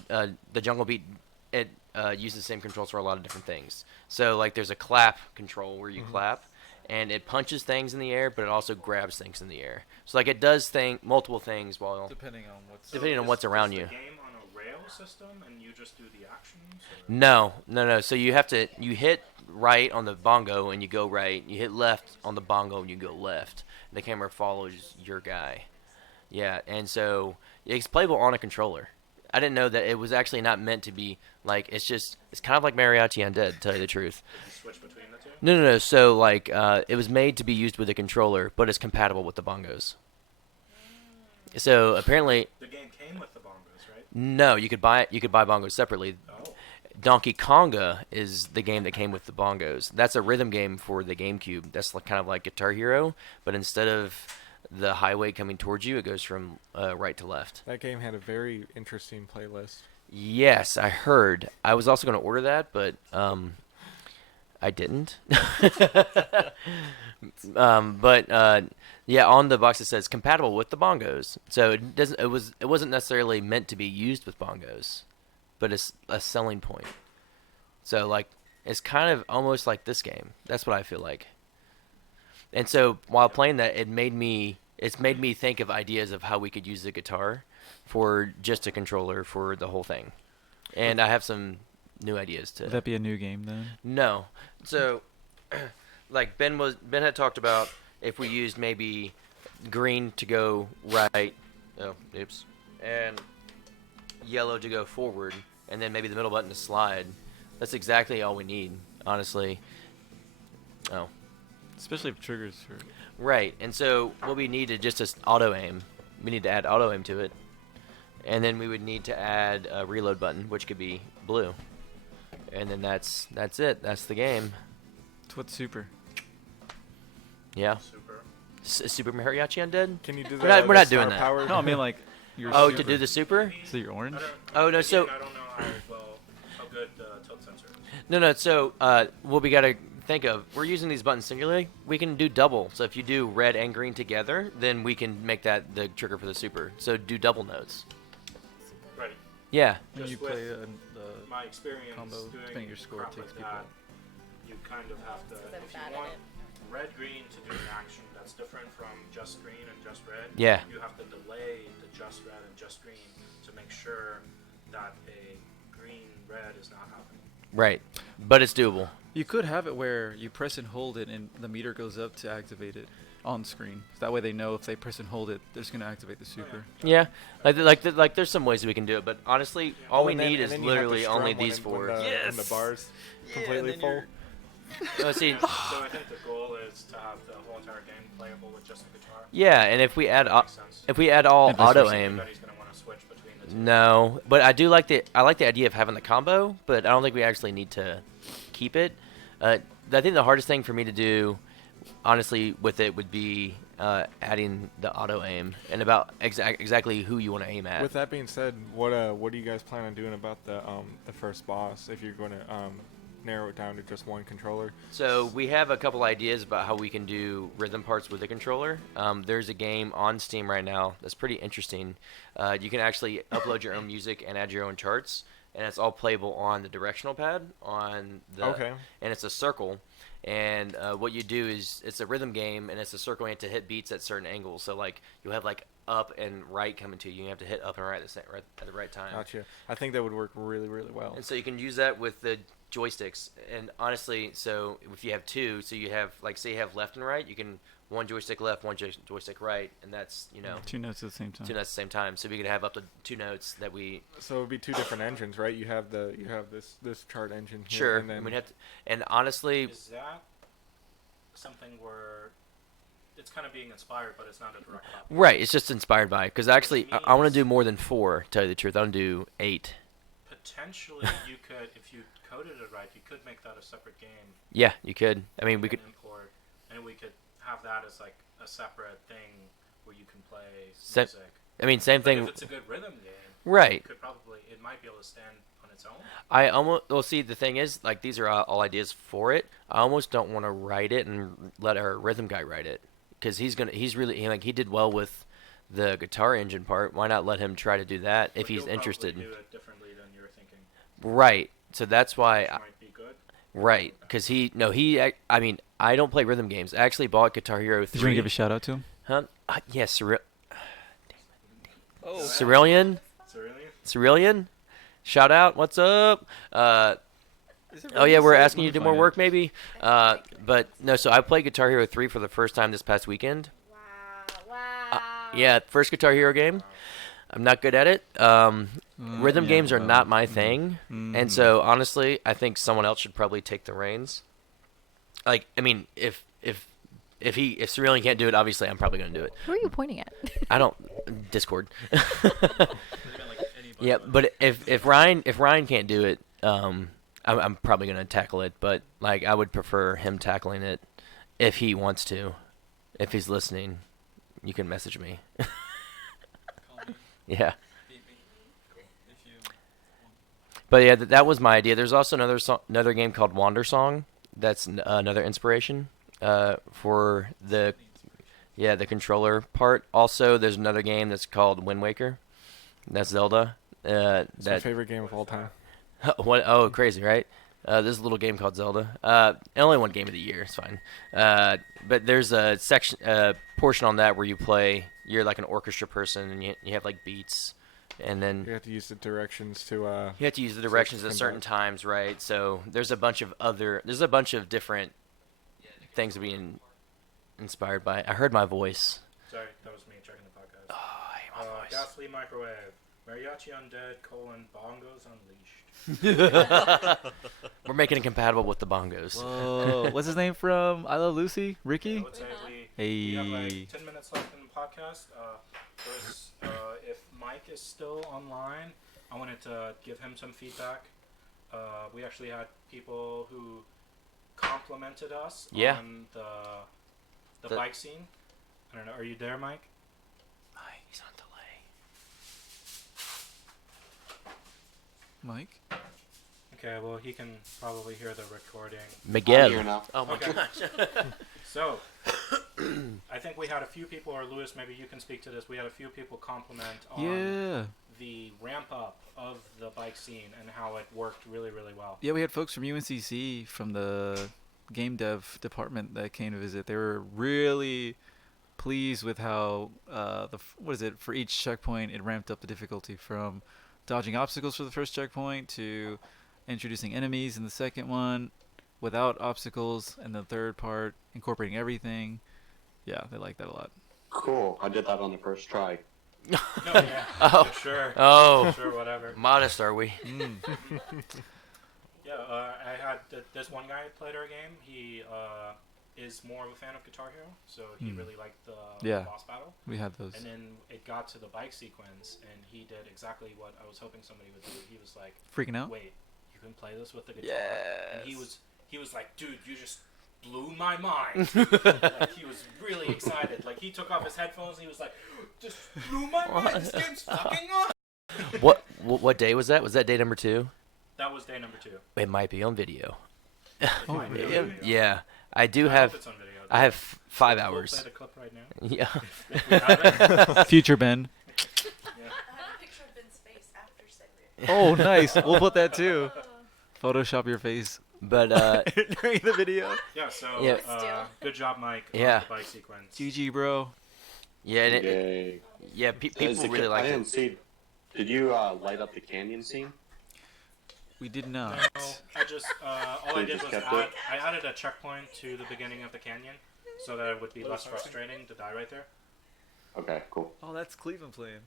The Jungle Beat, it uses the same controls for a lot of different things. So, like, there's a clap control where you clap, and it punches things in the air, but it also grabs things in the air. So, like, it does multiple things while Depending on what's. depending on what's around you. Is the game on a rail system and you just do the actions? Or? No. So you hit right on the bongo and you go right. You hit left on the bongo and you go left. And the camera follows your guy. Yeah, and so it's playable on a controller. I didn't know that it was actually not meant to be like it's kind of like Mariachi Undead, to tell you the truth. Did you switch between the two? No. So like it was made to be used with a controller, but it's compatible with the bongos. So apparently, The game came with the bongos, right? no, you could buy bongos separately. Oh. Donkey Konga is the game that came with the bongos. That's a rhythm game for the GameCube. That's kind of like Guitar Hero, but instead of the highway coming towards you, it goes from right to left. That game had a very interesting playlist. Yes, I heard. I was also going to order that, but I didn't. Yeah, on the box it says compatible with the bongos. So it doesn't. It wasn't necessarily meant to be used with bongos, but it's a selling point. So like, it's kind of almost like this game. That's what I feel like. And so while playing that, it's made me think of ideas of how we could use the guitar for just a controller for the whole thing. And I have some new ideas to. Would that be a new game then? No. So, like Ben had talked about if we used maybe green to go right. Oh, oops. And yellow to go forward, and then maybe the middle button to slide. That's exactly all we need, honestly. Oh. Especially if triggers are. Right, and so what we need is just auto aim. We need to add auto aim to it, and then we would need to add a reload button, which could be blue, and then that's it. That's the game. It's what's super. Yeah. Super. Super Mariachi Undead. Can you do We're that? not- we're not doing that. Power? No, I mean like. Your Oh, super. to do the super? So you're orange. Oh, no, so- I don't know how good the tilt sensor is. No. So what we gotta think of, we're using these buttons singularly. We can do double. So if you do red and green together, then we can make that the trigger for the super. So do double notes. Right. Yeah. When you Just play with the My experience combo, doing depending your score, crap takes like people that, out. you kind of have to. Because I'm If bad you at want it. red green to do an action that's different from just green and just red, Yeah. you have to delay the just red and just green to make sure that a green red is not happening. Right. But it's doable. You could have it where you press and hold it, and the meter goes up to activate it on screen. That way, they know if they press and hold it, they're just gonna activate the super. Yeah. Like there's some ways we can do it, but honestly, all we And then- need and is then you have to literally strum only when these it- four. when the bar's completely full. See, So I think the goal is to have the whole entire game playable with just the guitar. yeah, and if we add That makes sense. all And vice auto versa. aim, Everybody's gonna want to switch between the two. no, but I like the idea of having the combo, but I don't think we actually need to keep it. I think the hardest thing for me to do, honestly, with it would be adding the auto aim and about exactly who you want to aim at. With that being said, what do you guys plan on doing about the first boss? If you're going to narrow it down to just one controller. So we have a couple ideas about how we can do rhythm parts with a controller. There's a game on Steam right now that's pretty interesting. You can actually upload your own music and add your own charts, and it's all playable on the directional pad on the. Okay. And it's a circle, and what you do is it's a rhythm game, and it's a circle. And you have to hit beats at certain angles. So like you have like up and right coming to you. You have to hit up and right at the right time. Gotcha. I think that would work really, really well. And so you can use that with the joysticks. And honestly, so if you have two, so you have like say you have left and right, you can one joystick left, one joystick right, and that's 2 notes at the same time. 2 notes at the same time. So we could have up to 2 notes that we. So it would be two different engines, right? You have this chart engine here, Sure. and then We'd have to, and honestly, Is that something where it's kind of being inspired, but it's not a direct copy? right? It's just inspired by because actually I want to do more than 4. To tell you the truth, I want to do 8. Potentially, you could, if you coded it right, you could make that a separate game. Yeah, you could. I mean, we could. Import, and we could have that as like a separate thing where you can play Sa- music. I mean, same But thing. if it's a good rhythm game, Right. it might be able to stand on its own. I almost. Well, see, the thing is, like, these are all ideas for it. I almost don't want to write it and let our rhythm guy write it, because he's really like he did well with the guitar engine part. Why not let him try to do that if But he's you'll interested? probably do it differently than you're thinking. Right. So that's why. Which might be good. Right, because I mean, I don't play rhythm games. I actually bought Guitar Hero 3. Did you want to give a shout out to him? Huh? Yeah, Oh. Cerulean? Cerulean? Shout out, what's up? Oh yeah, we're asking you to do more work maybe? But no, so I played Guitar Hero 3 for the first time this past weekend. Wow. Yeah, first Guitar Hero game. I'm not good at it. Rhythm games are not my thing. And so, honestly, I think someone else should probably take the reins. Like, I mean, if Cerulean can't do it, obviously I'm probably going to do it. Who are you pointing at? I don't Discord. Yeah, but if Ryan can't do it, I'm probably gonna tackle it. But like I would prefer him tackling it if he wants to. If he's listening, you can message me. Yeah. But yeah, that was my idea. There's also another game called Wander Song. That's another inspiration for the controller part. Also, there's another game that's called Wind Waker. That's Zelda. It's my favorite game of all time. What? Oh, crazy, right? There's a little game called Zelda. Only one game of the year. It's fine. But there's a portion on that where you play. You're like an orchestra person, and you have like beats, and then You have to use the directions to. you have to use the directions at certain times, right? So there's a bunch of different things being inspired by. I heard my voice. Sorry, that was me checking the podcast. Oh, I hate my voice. Ghastly Microwave. Mariachi Undead, Bongos Unleashed. We're making it compatible with the bongos. Whoa, what's his name from I Love Lucy? I Ricky? would say we have Hey. like 10 minutes left in the podcast. First, if Mike is still online, I wanted to give him some feedback. We actually had people who complimented us on the bike scene. I don't know. Are you there, Mike? He's on delay. Mike? Okay, well, he can probably hear the recording. Miguel. I'm here now. Oh my Okay. gosh. So, I think we had a few people, or Lewis, maybe you can speak to this. We had a few people compliment on Yeah. the ramp up of the bike scene and how it worked really, really well. Yeah, we had folks from UNCC from the game dev department that came to visit. They were really pleased with how for each checkpoint it ramped up the difficulty from dodging obstacles for the first checkpoint to introducing enemies in the second one without obstacles, and the third part incorporating everything. Yeah, they like that a lot. Cool. I did that on the first try. No, yeah, Oh. for sure. Oh. For sure, whatever. Modest, are we? Yeah, I had this one guy who played our game. He is more of a fan of Guitar Hero, so he really liked the boss battle. We had those. And then it got to the bike sequence, and he did exactly what I was hoping somebody would do. He was like, Freaking out? "Wait, you can play this with the guitar?" And he was like, "Dude, you just blew my mind." Like, he was really excited. Like, he took off his headphones, and he was like, "Just blew my mind. This game's fucking awesome." What day was that? Was that day number 2? That was day number 2. It might be on video. It might be on video. Yeah, I do I have. hope it's on video. I have 5 We'll hours. play the clip right now. Yeah. If we have it. Future Ben. I have a picture of Ben's face after segment. Oh, nice. We'll put that too. Photoshop your face But during the video. Yeah, so Yeah. good job, Mike. Yeah. On the bike sequence. GG, bro. yeah, and Yay. people Is the really ca- like I it. didn't see. Did you light up the canyon scene? We did not. No, I just all I You did just was kept it? I added a checkpoint to the beginning of the canyon, so that it would be less frustrating to die right there. Okay, cool. Oh, that's Cleveland playing.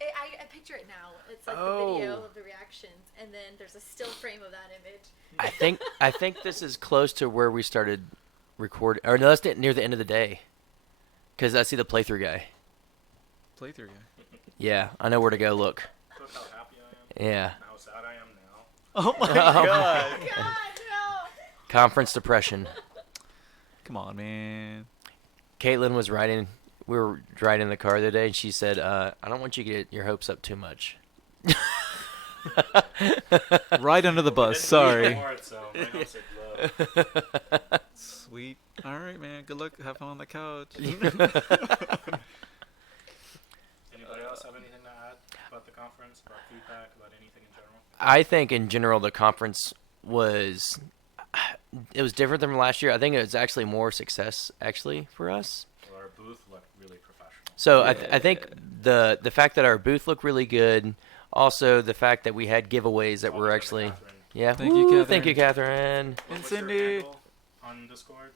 I picture it now. It's like the Oh. video of the reactions, and then there's a still frame of that image. I think this is close to where we started recording. Or no, that's near the end of the day. Because I see the playthrough guy. Playthrough guy. Yeah, I know where to go look. Look how happy I am. Yeah. How sad I am now. Oh my god. God, no. Conference depression. Come on, man. Caitlin was riding. We were riding in the car the other day, and she said, "I don't want you to get your hopes up too much." Right under the bus. Didn't Sorry. leave more, so my hopes are low. Sweet. All right, man. Good luck. Have fun on the couch. Anybody else have anything to add about the conference, about feedback, about anything in general? I think in general the conference was different than last year. I think it was actually more success actually for us. Well, our booth looked really professional. So I think the fact that our booth looked really good, also the fact that we had giveaways that were actually yeah. Thank you, Woo, Catherine. Thank you, Catherine. What And was your Cindy. handle on Discord?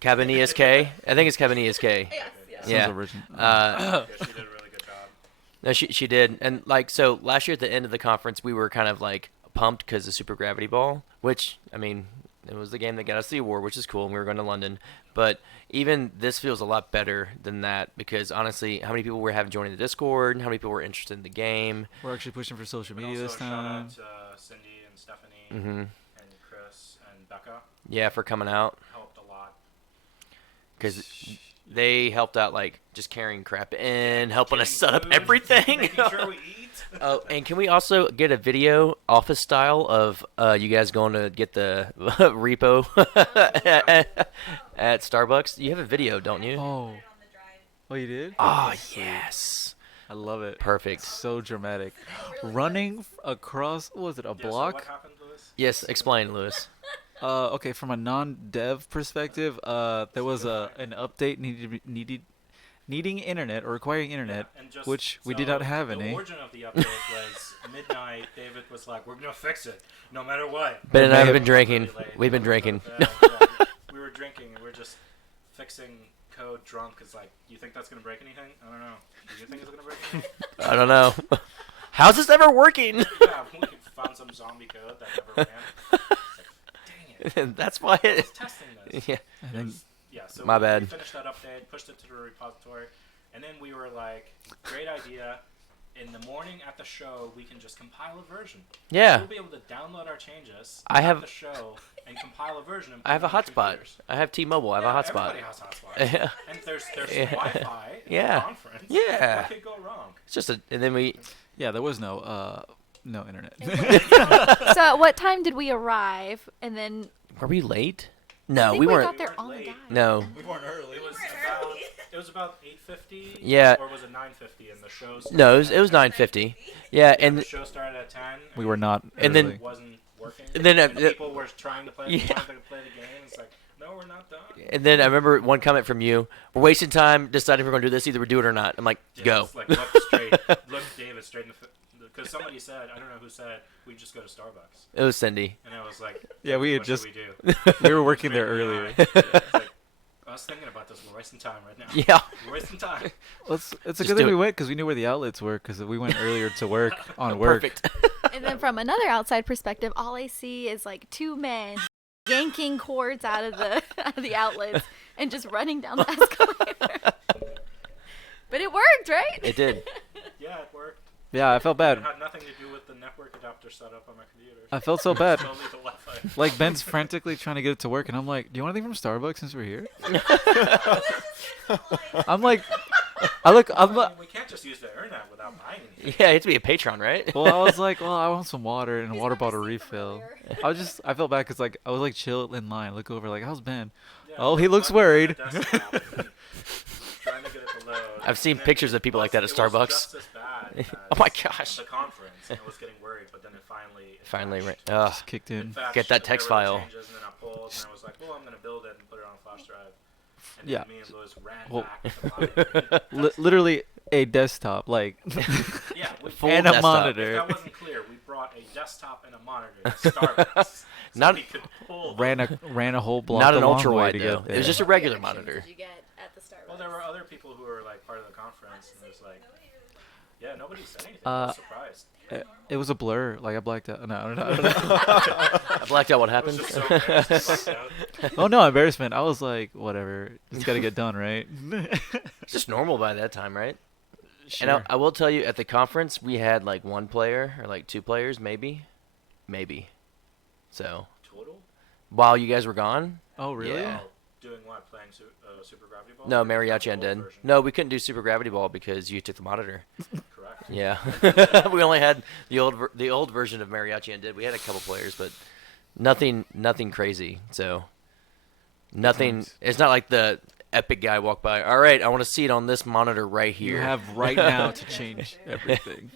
Cabin ESK. I think it's Cabin ESK. Yes, yes. Sounds Yeah. original. Yeah, she did a really good job. No, she did, and like so last year at the end of the conference, we were kind of like pumped because of Super Gravity Ball, which I mean, it was the game that got us the award, which is cool, and we were going to London. But even this feels a lot better than that because honestly, how many people were having joining the Discord? How many people were interested in the game? We're actually pushing for social And media also this time. shout out to Cindy and Stephanie Mm-hmm. and Chris and Becca. Yeah, for coming out Helped a lot. because they helped out like just carrying crap in, helping us set up Food, everything. Making sure we eat. Oh, and can we also get a video, office style, of you guys going to get the repo at Starbucks? You have a video, don't you? Oh. Oh, you did? Oh, yes. I love it. Perfect. So dramatic. Really Running across, what was it, a Yeah, so block? what happened, Lewis? Yes, explain, Lewis. Okay, from a non-dev perspective, there was an update needing internet or requiring internet, Yeah, and just- which we did so not have The any. origin of the update was midnight. David was like, "We're gonna fix it, no matter what." Ben and I have Really been drinking. We've been drinking. Yeah, we were drinking, and we were just fixing code drunk. It's like, you think that's gonna break anything? I don't know. Do you think it's gonna break anything? I don't know. How's this ever working? Yeah, we found some zombie code that never ran. It's like, dang it. That's why I it. was testing this. Yeah. I It think was- yeah, so My we bad. finished that update, pushed it to the repository, and then we were like, great idea. In the morning at the show, we can just compile a version. Yeah. We'll be able to download our changes I at have- the show and compile a version. And I have a put it on hotspot. computers. I have T-Mobile. I have Yeah, a hotspot. Everybody has hotspots. Yeah. And there's Yeah. Wi-Fi in Yeah. the conference. Yeah. What could go wrong? It's just and then we. yeah, there was no internet. So at what time did we arrive? And then Were we late? I No, think we we weren't. got there weren't on the late. dime. No. We weren't early. It was about 8:50. Yeah. Or was it 9:50? And the show. started No, it at was 10. 9:50. Yeah, And the and show started at 10. We were not And then- early. It wasn't working. And then, people were trying to play. yeah. Wanted to play the game. It's like, no, we're not done. and then I remember one comment from you. We're wasting time deciding if we're gonna do this. Either we do it or not. I'm like, Yeah, go. it's like, look David straight in the. Because somebody said, I don't know who said, we just go to Starbucks. It was Cindy. And I was like, Yeah, we had what just should we do? we were working there Maybe earlier. not. It's like, I was thinking about this. We're wasting time right now. Yeah. We're wasting time. Well, it's a Just good do thing we it. went because we knew where the outlets were because we went earlier to work on work. Perfect. And then from another outside perspective, all I see is like two men yanking cords out of the outlets and just running down the escalator. But it worked, right? It did. Yeah, it worked. Yeah, I felt It bad. had nothing to do with the network adapter setup on my computer. I felt so bad. Totally the Wi-Fi. Like Ben's frantically trying to get it to work, and I'm like, "Do you want anything from Starbucks since we're here?" I'm like, I'm I like, mean, we can't just use the internet without buying anything. Yeah, it had to be a patron, right? well, I was like, well, I want some water and a He's water never bottle seen from refill. earlier. I felt bad because like I was like chill in line, look over like, how's Ben? Yeah, Oh, he we're looks plugging in worried. the desktop, trying to get it to load. I've seen And then pictures of people like that at it was Starbucks. just as bad as Oh my gosh. The conference. And I was getting worried, but then it finally. Finally, flashed. ugh. Just kicked It in. flashed, Get that there text were the file. changes, and then I pulled, and I was like, well, I'm gonna build it and put it on a flash drive. And Yeah. then me and Lewis ran Well, back to the monitor. Literally a desktop, like Yeah, we Full and a desktop. If monitor. that wasn't clear, we brought a desktop and a monitor to Starbucks. So Not- we could pull. ran a whole block. Not a an long ultra way wide to though. get It there. was just a regular monitor. Did you get at the Starbucks? Well, there were other people who were like part of the conference, and it was like, yeah, nobody said anything. Uh, I was surprised. It was a blur. Like I blacked out. No, I don't know. I blacked out what I was happened. just so embarrassed to black out. Oh no, embarrassment. I was like, whatever. It's got to get done, right? It's just normal by that time, right? And I will tell you, at the conference, we had like 1 player or like 2 players, maybe. So Total? while you guys were gone. Oh, really? Yeah. Doing what? Playing Super Gravity Ball? No, Or Mariachi the old Undead. version? No, we couldn't do Super Gravity Ball because you took the monitor. Correct. Yeah, we only had the old version of Mariachi Undead. We had a couple players, but nothing crazy. So nothing. times. It's not like the epic guy walked by. All right, I want to see it on this monitor right here. You have right now to change everything.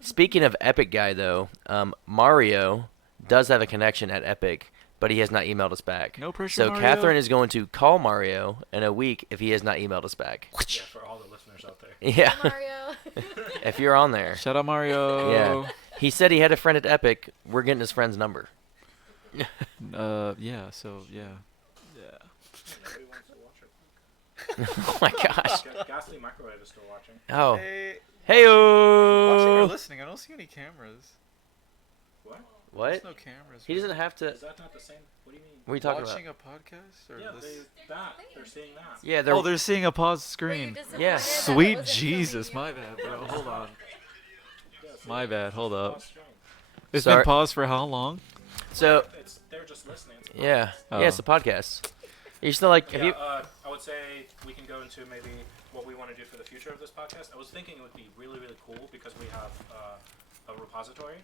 Speaking of epic guy though, Mario does have a connection at Epic, but he has not emailed us back. No pressure, So Mario. Catherine is going to call Mario in a week if he has not emailed us back. Yeah, for all the listeners out there. Yeah, Mario. if you're on there. Shout out Mario. Yeah. He said he had a friend at Epic. We're getting his friend's number. Yeah. So yeah. Nobody wants to watch it. Oh my gosh. Ghastly Microwave is still watching. Oh. Hey. Hey. Watching or listening? I don't see any cameras. What? What? There's no cameras. He doesn't have to. Is that not the same? What do you mean? What are you talking Watching about? a podcast or Yeah, this? they're seeing that. Yeah, they're. Oh, they're seeing a pause screen. Yeah. Sweet Jesus, my bad, bro. Hold on. My bad. Hold up. It's Sorry. been paused for how long? So They're just listening. It's yeah, Oh. yeah, it's a podcast. You're still like, have Yeah, you? I would say we can go into maybe what we want to do for the future of this podcast. I was thinking it would be really, really cool because we have a repository.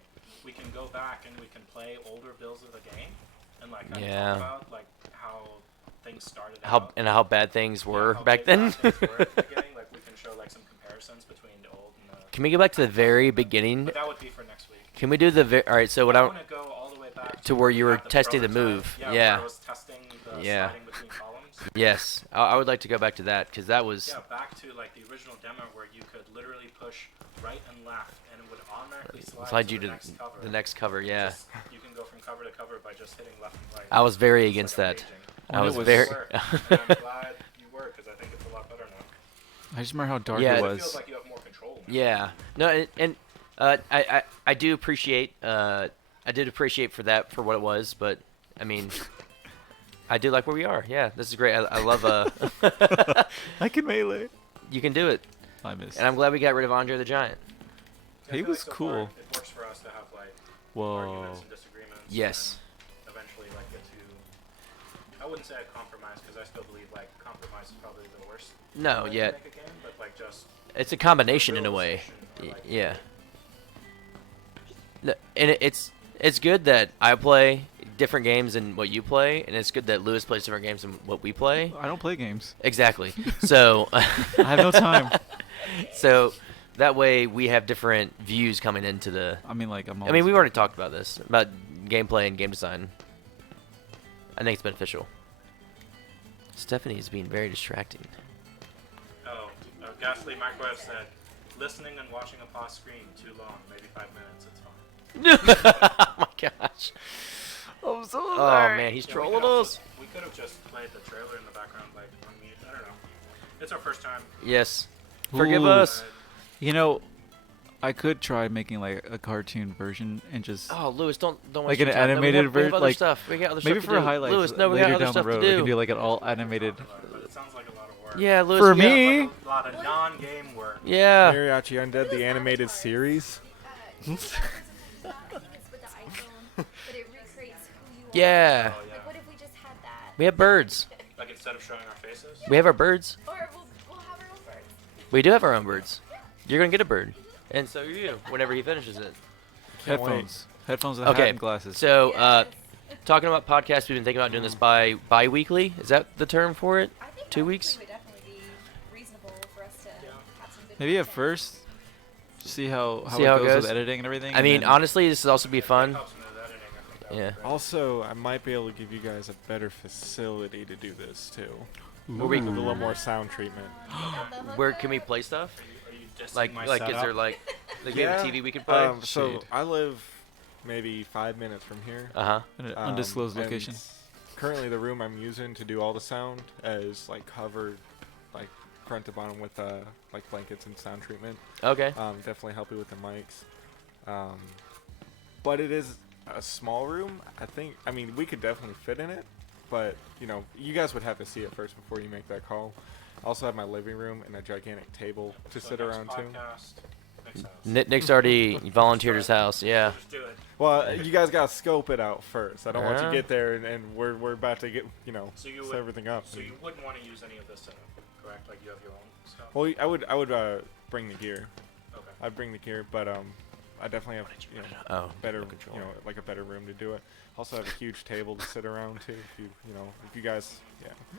We can go back and we can play older builds of the game and like kind of Yeah. talk about like how things started How out. how bad things were how back bad then. things were at the beginning. Like we can show like some comparisons between the old and the. Can we go back to the very beginning? But that would be for next week. Can we do the all right? So what I I want to go all the way back to where you were the testing the prototype. move. Yeah. Yeah. Where I was testing the Yeah. sliding between columns. Yes, I would like to go back to that because that was Yeah, back to like the original demo where you could literally push right and left and it would automatically slide you to to the next cover. the next cover. Yeah, Just- you can go from cover to cover by just hitting left and right. I was very It's against like that. amazing. I When was it was- very. You were, and I'm glad you were because I think it's a lot better now. I just remember how dark Yeah. it It was. feels like you have more control now. Yeah. No, and I do appreciate I did appreciate for that for what it was, but I mean, I do like where we are. Yeah, this is great. I love I can melee. you can do it, I missed. and I'm glad we got rid of Andre the Giant. I He feel was so far cool. It works for us to have like Whoa. arguments and disagreements. Yes. And eventually like get to. I wouldn't say I compromise because I still believe like compromise is probably the worst. No, way to yeah, Make a game, but like just. it's a combination in a way. realization or, like, Yeah. And it's good that I play different games than what you play, and it's good that Lewis plays different games than what we play. I don't play games. Exactly. So. I have no time. So that way we have different views coming into the. I mean, like I'm. I mean, we've already talked about this about gameplay and game design. I think it's beneficial. Stephanie is being very distracting. Oh, Ghastly Microwave said, listening and watching a pause screen too long, maybe 5 minutes, it's fine. Oh my gosh. I'm so Oh sorry. man, he's Yeah, trolling us. We could have just played the trailer in the background, like on mute. I don't know. It's our first time. Yes. Forgive Ooh. us. You know, I could try making like a cartoon version and just Oh, Lewis, don't like waste an your time. No, animated we have version, other like stuff. We got other maybe stuff for to do. highlights Lewis, no, we later got other down stuff the road. to It do. could be like an all animated. But it sounds like a lot of work. Yeah, Lewis. For we got- me? A lot of non-game work. Yeah. Mariachi Undead, the animated series. With the iPhone, but it recreates who you are. Yeah. Oh, yeah. Like, what if we just had that? We have birds. Like instead of showing our faces. We have our birds. Or we'll have our own birds. We do have our own birds. You're gonna get a bird, and so are you. Whenever he finishes it. Can't wait. Headphones with a Okay. hat and glasses. So, Yes. talking about podcasts, we've been thinking about doing this bi-weekly. Is that the term for it? I think 2 bi-weekly weeks? would definitely be reasonable for us to have some good Maybe at content. first, see how See it how it goes goes? with editing and everything. I and mean, then- honestly, this will also be fun. Helps with editing, I think that would Yeah. be great. Also, I might be able to give you guys a better facility to do this too. Where we With a little more sound treatment. where can we play stuff? Are you dissing Like, my is setup? there like the game Yeah, TV we could play? So Shade. I live maybe 5 minutes from here. Uh huh. an Um, undisclosed and location. Currently, the room I'm using to do all the sound is like covered, like front to bottom with like blankets and sound treatment. Okay. Definitely help you with the mics. But it is a small room. I mean, we could definitely fit in it. but you know, you guys would have to see it first before you make that call. I also have my living room and a gigantic table to So sit next around too. podcast, next house. Nick's already volunteered his house. Yeah. Just do it. Well, you guys gotta scope it out first. I don't want you to Yeah. get there and we're about to get So you set would, everything up. So you wouldn't want to use any of this setup, correct? Like you have your own stuff. Well, I would bring the gear. Okay. I'd bring the gear, but I definitely have Oh. better no control. like a better room to do it. Also have a huge table to sit around too. If you guys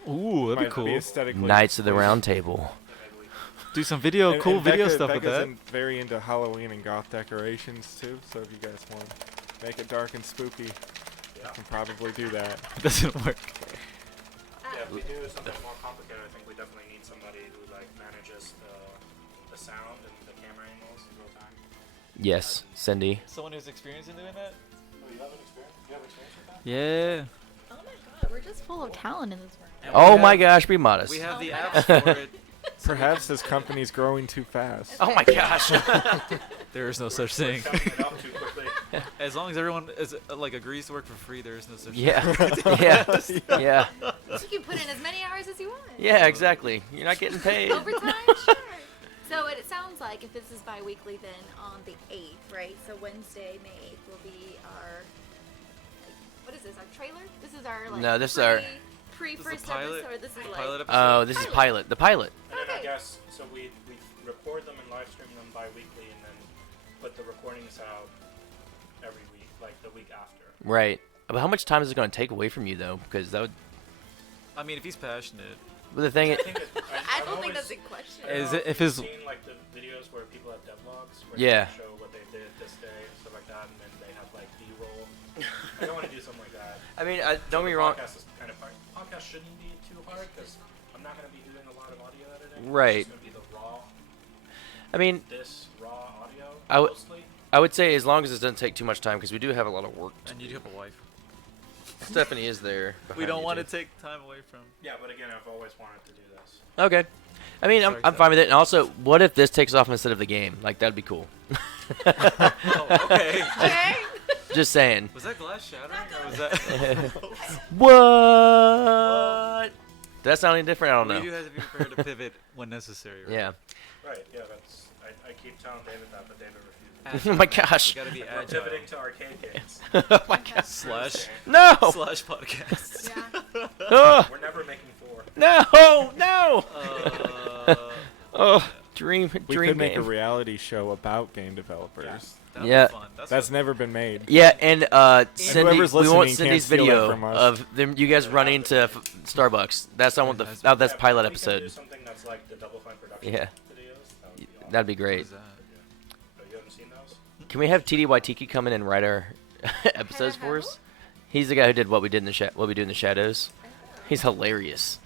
Ooh, that'd be might cool. aesthetically Knights of the pleasing. Round Table. So maybe we can- Do some video, cool And video Becca- stuff with Becca's that. very into Halloween and goth decorations too. So if you guys want to make it dark and spooky, Yeah. you can probably do that. Doesn't work. Yeah, if we do something more complicated, I think we definitely need somebody who like manages the sound and the camera angles in real time. Yes, Cindy. Someone who's experienced in doing that? Oh, you have an experience? You have experience with that? Yeah. Oh my god, we're just full of talent in this room. And Oh we my have- gosh, be modest. We have Oh the my apps God. for it. Perhaps this company's growing too fast. Oh my gosh. There is no such We're thing. summing it up too quickly. As long as everyone is like agrees to work for free, there is no such Yeah. thing. Yeah. Yeah. You can put in as many hours as you want. Yeah, exactly. You're not getting paid. Overtime, sure. So it sounds like if this is bi-weekly, then on the 8th, right? So Wednesday, May 8th will be our, like, what is this, our trailer? This is our, like, No, this is our- pre-first pilot- episode. This is like, Pilot episode. Oh, this is pilot. The pilot. And then I Okay. guess so we record them and live stream them bi-weekly, and then put the recordings out every week, like the week after. Right. But how much time is it going to take away from you though? Because that would. I mean, if he's passionate. But the thing I is, think I don't think that's a question. Is I it- don't know if you've his- seen like the videos where people have devlogs where Yeah. they show what they did this day and stuff like that, and then they have like B-roll. I don't want to do something like that. I mean, don't get me The wrong. Podcast is kind of hard. Podcast shouldn't be too hard because I'm not going to be doing a lot of audio editing. Right. It's going to be the raw, I mean, raw audio I would- mostly. I would say as long as it doesn't take too much time, because we do have a lot of work. And you do have a wife. Stephanie is there. We behind don't you want to two. take time away from. Yeah, but again, I've always wanted to do this. Okay. I mean, I'm Sorry, fine with it. And also, what if this takes off instead of the game? Like, that'd be cool. Oh, okay. Okay. Just saying. Was that glass shattering or was that? What? Did that sound any different? I don't We know. do have to be prepared to pivot when necessary. Right? Yeah. Right, yeah, that's. I keep telling David that, but David refuses. Oh my gosh. You gotta be We're agile. pivoting to arcade games. Oh my gosh. Slash No. slash podcasts. Yeah. Oh, We're never making 4. no. No. Uh, Oh, dream We dream could make a game. reality show about game developers. that'd Yeah. be fun. That's never been made. Yeah, and Cindy, whoever's we want listening Cindy's can't steal that video from us. of them, you guys running to Starbucks. That's I want the That's- that's Yeah, pilot we can do episode. something that's like the Double Fine Productions Yeah. videos. That would be awesome. That'd be What great. is that? Oh, you haven't seen those? Can we have TDY Tiki come in and write our episodes for us? He's the guy who did what we do in the shadows. He's hilarious.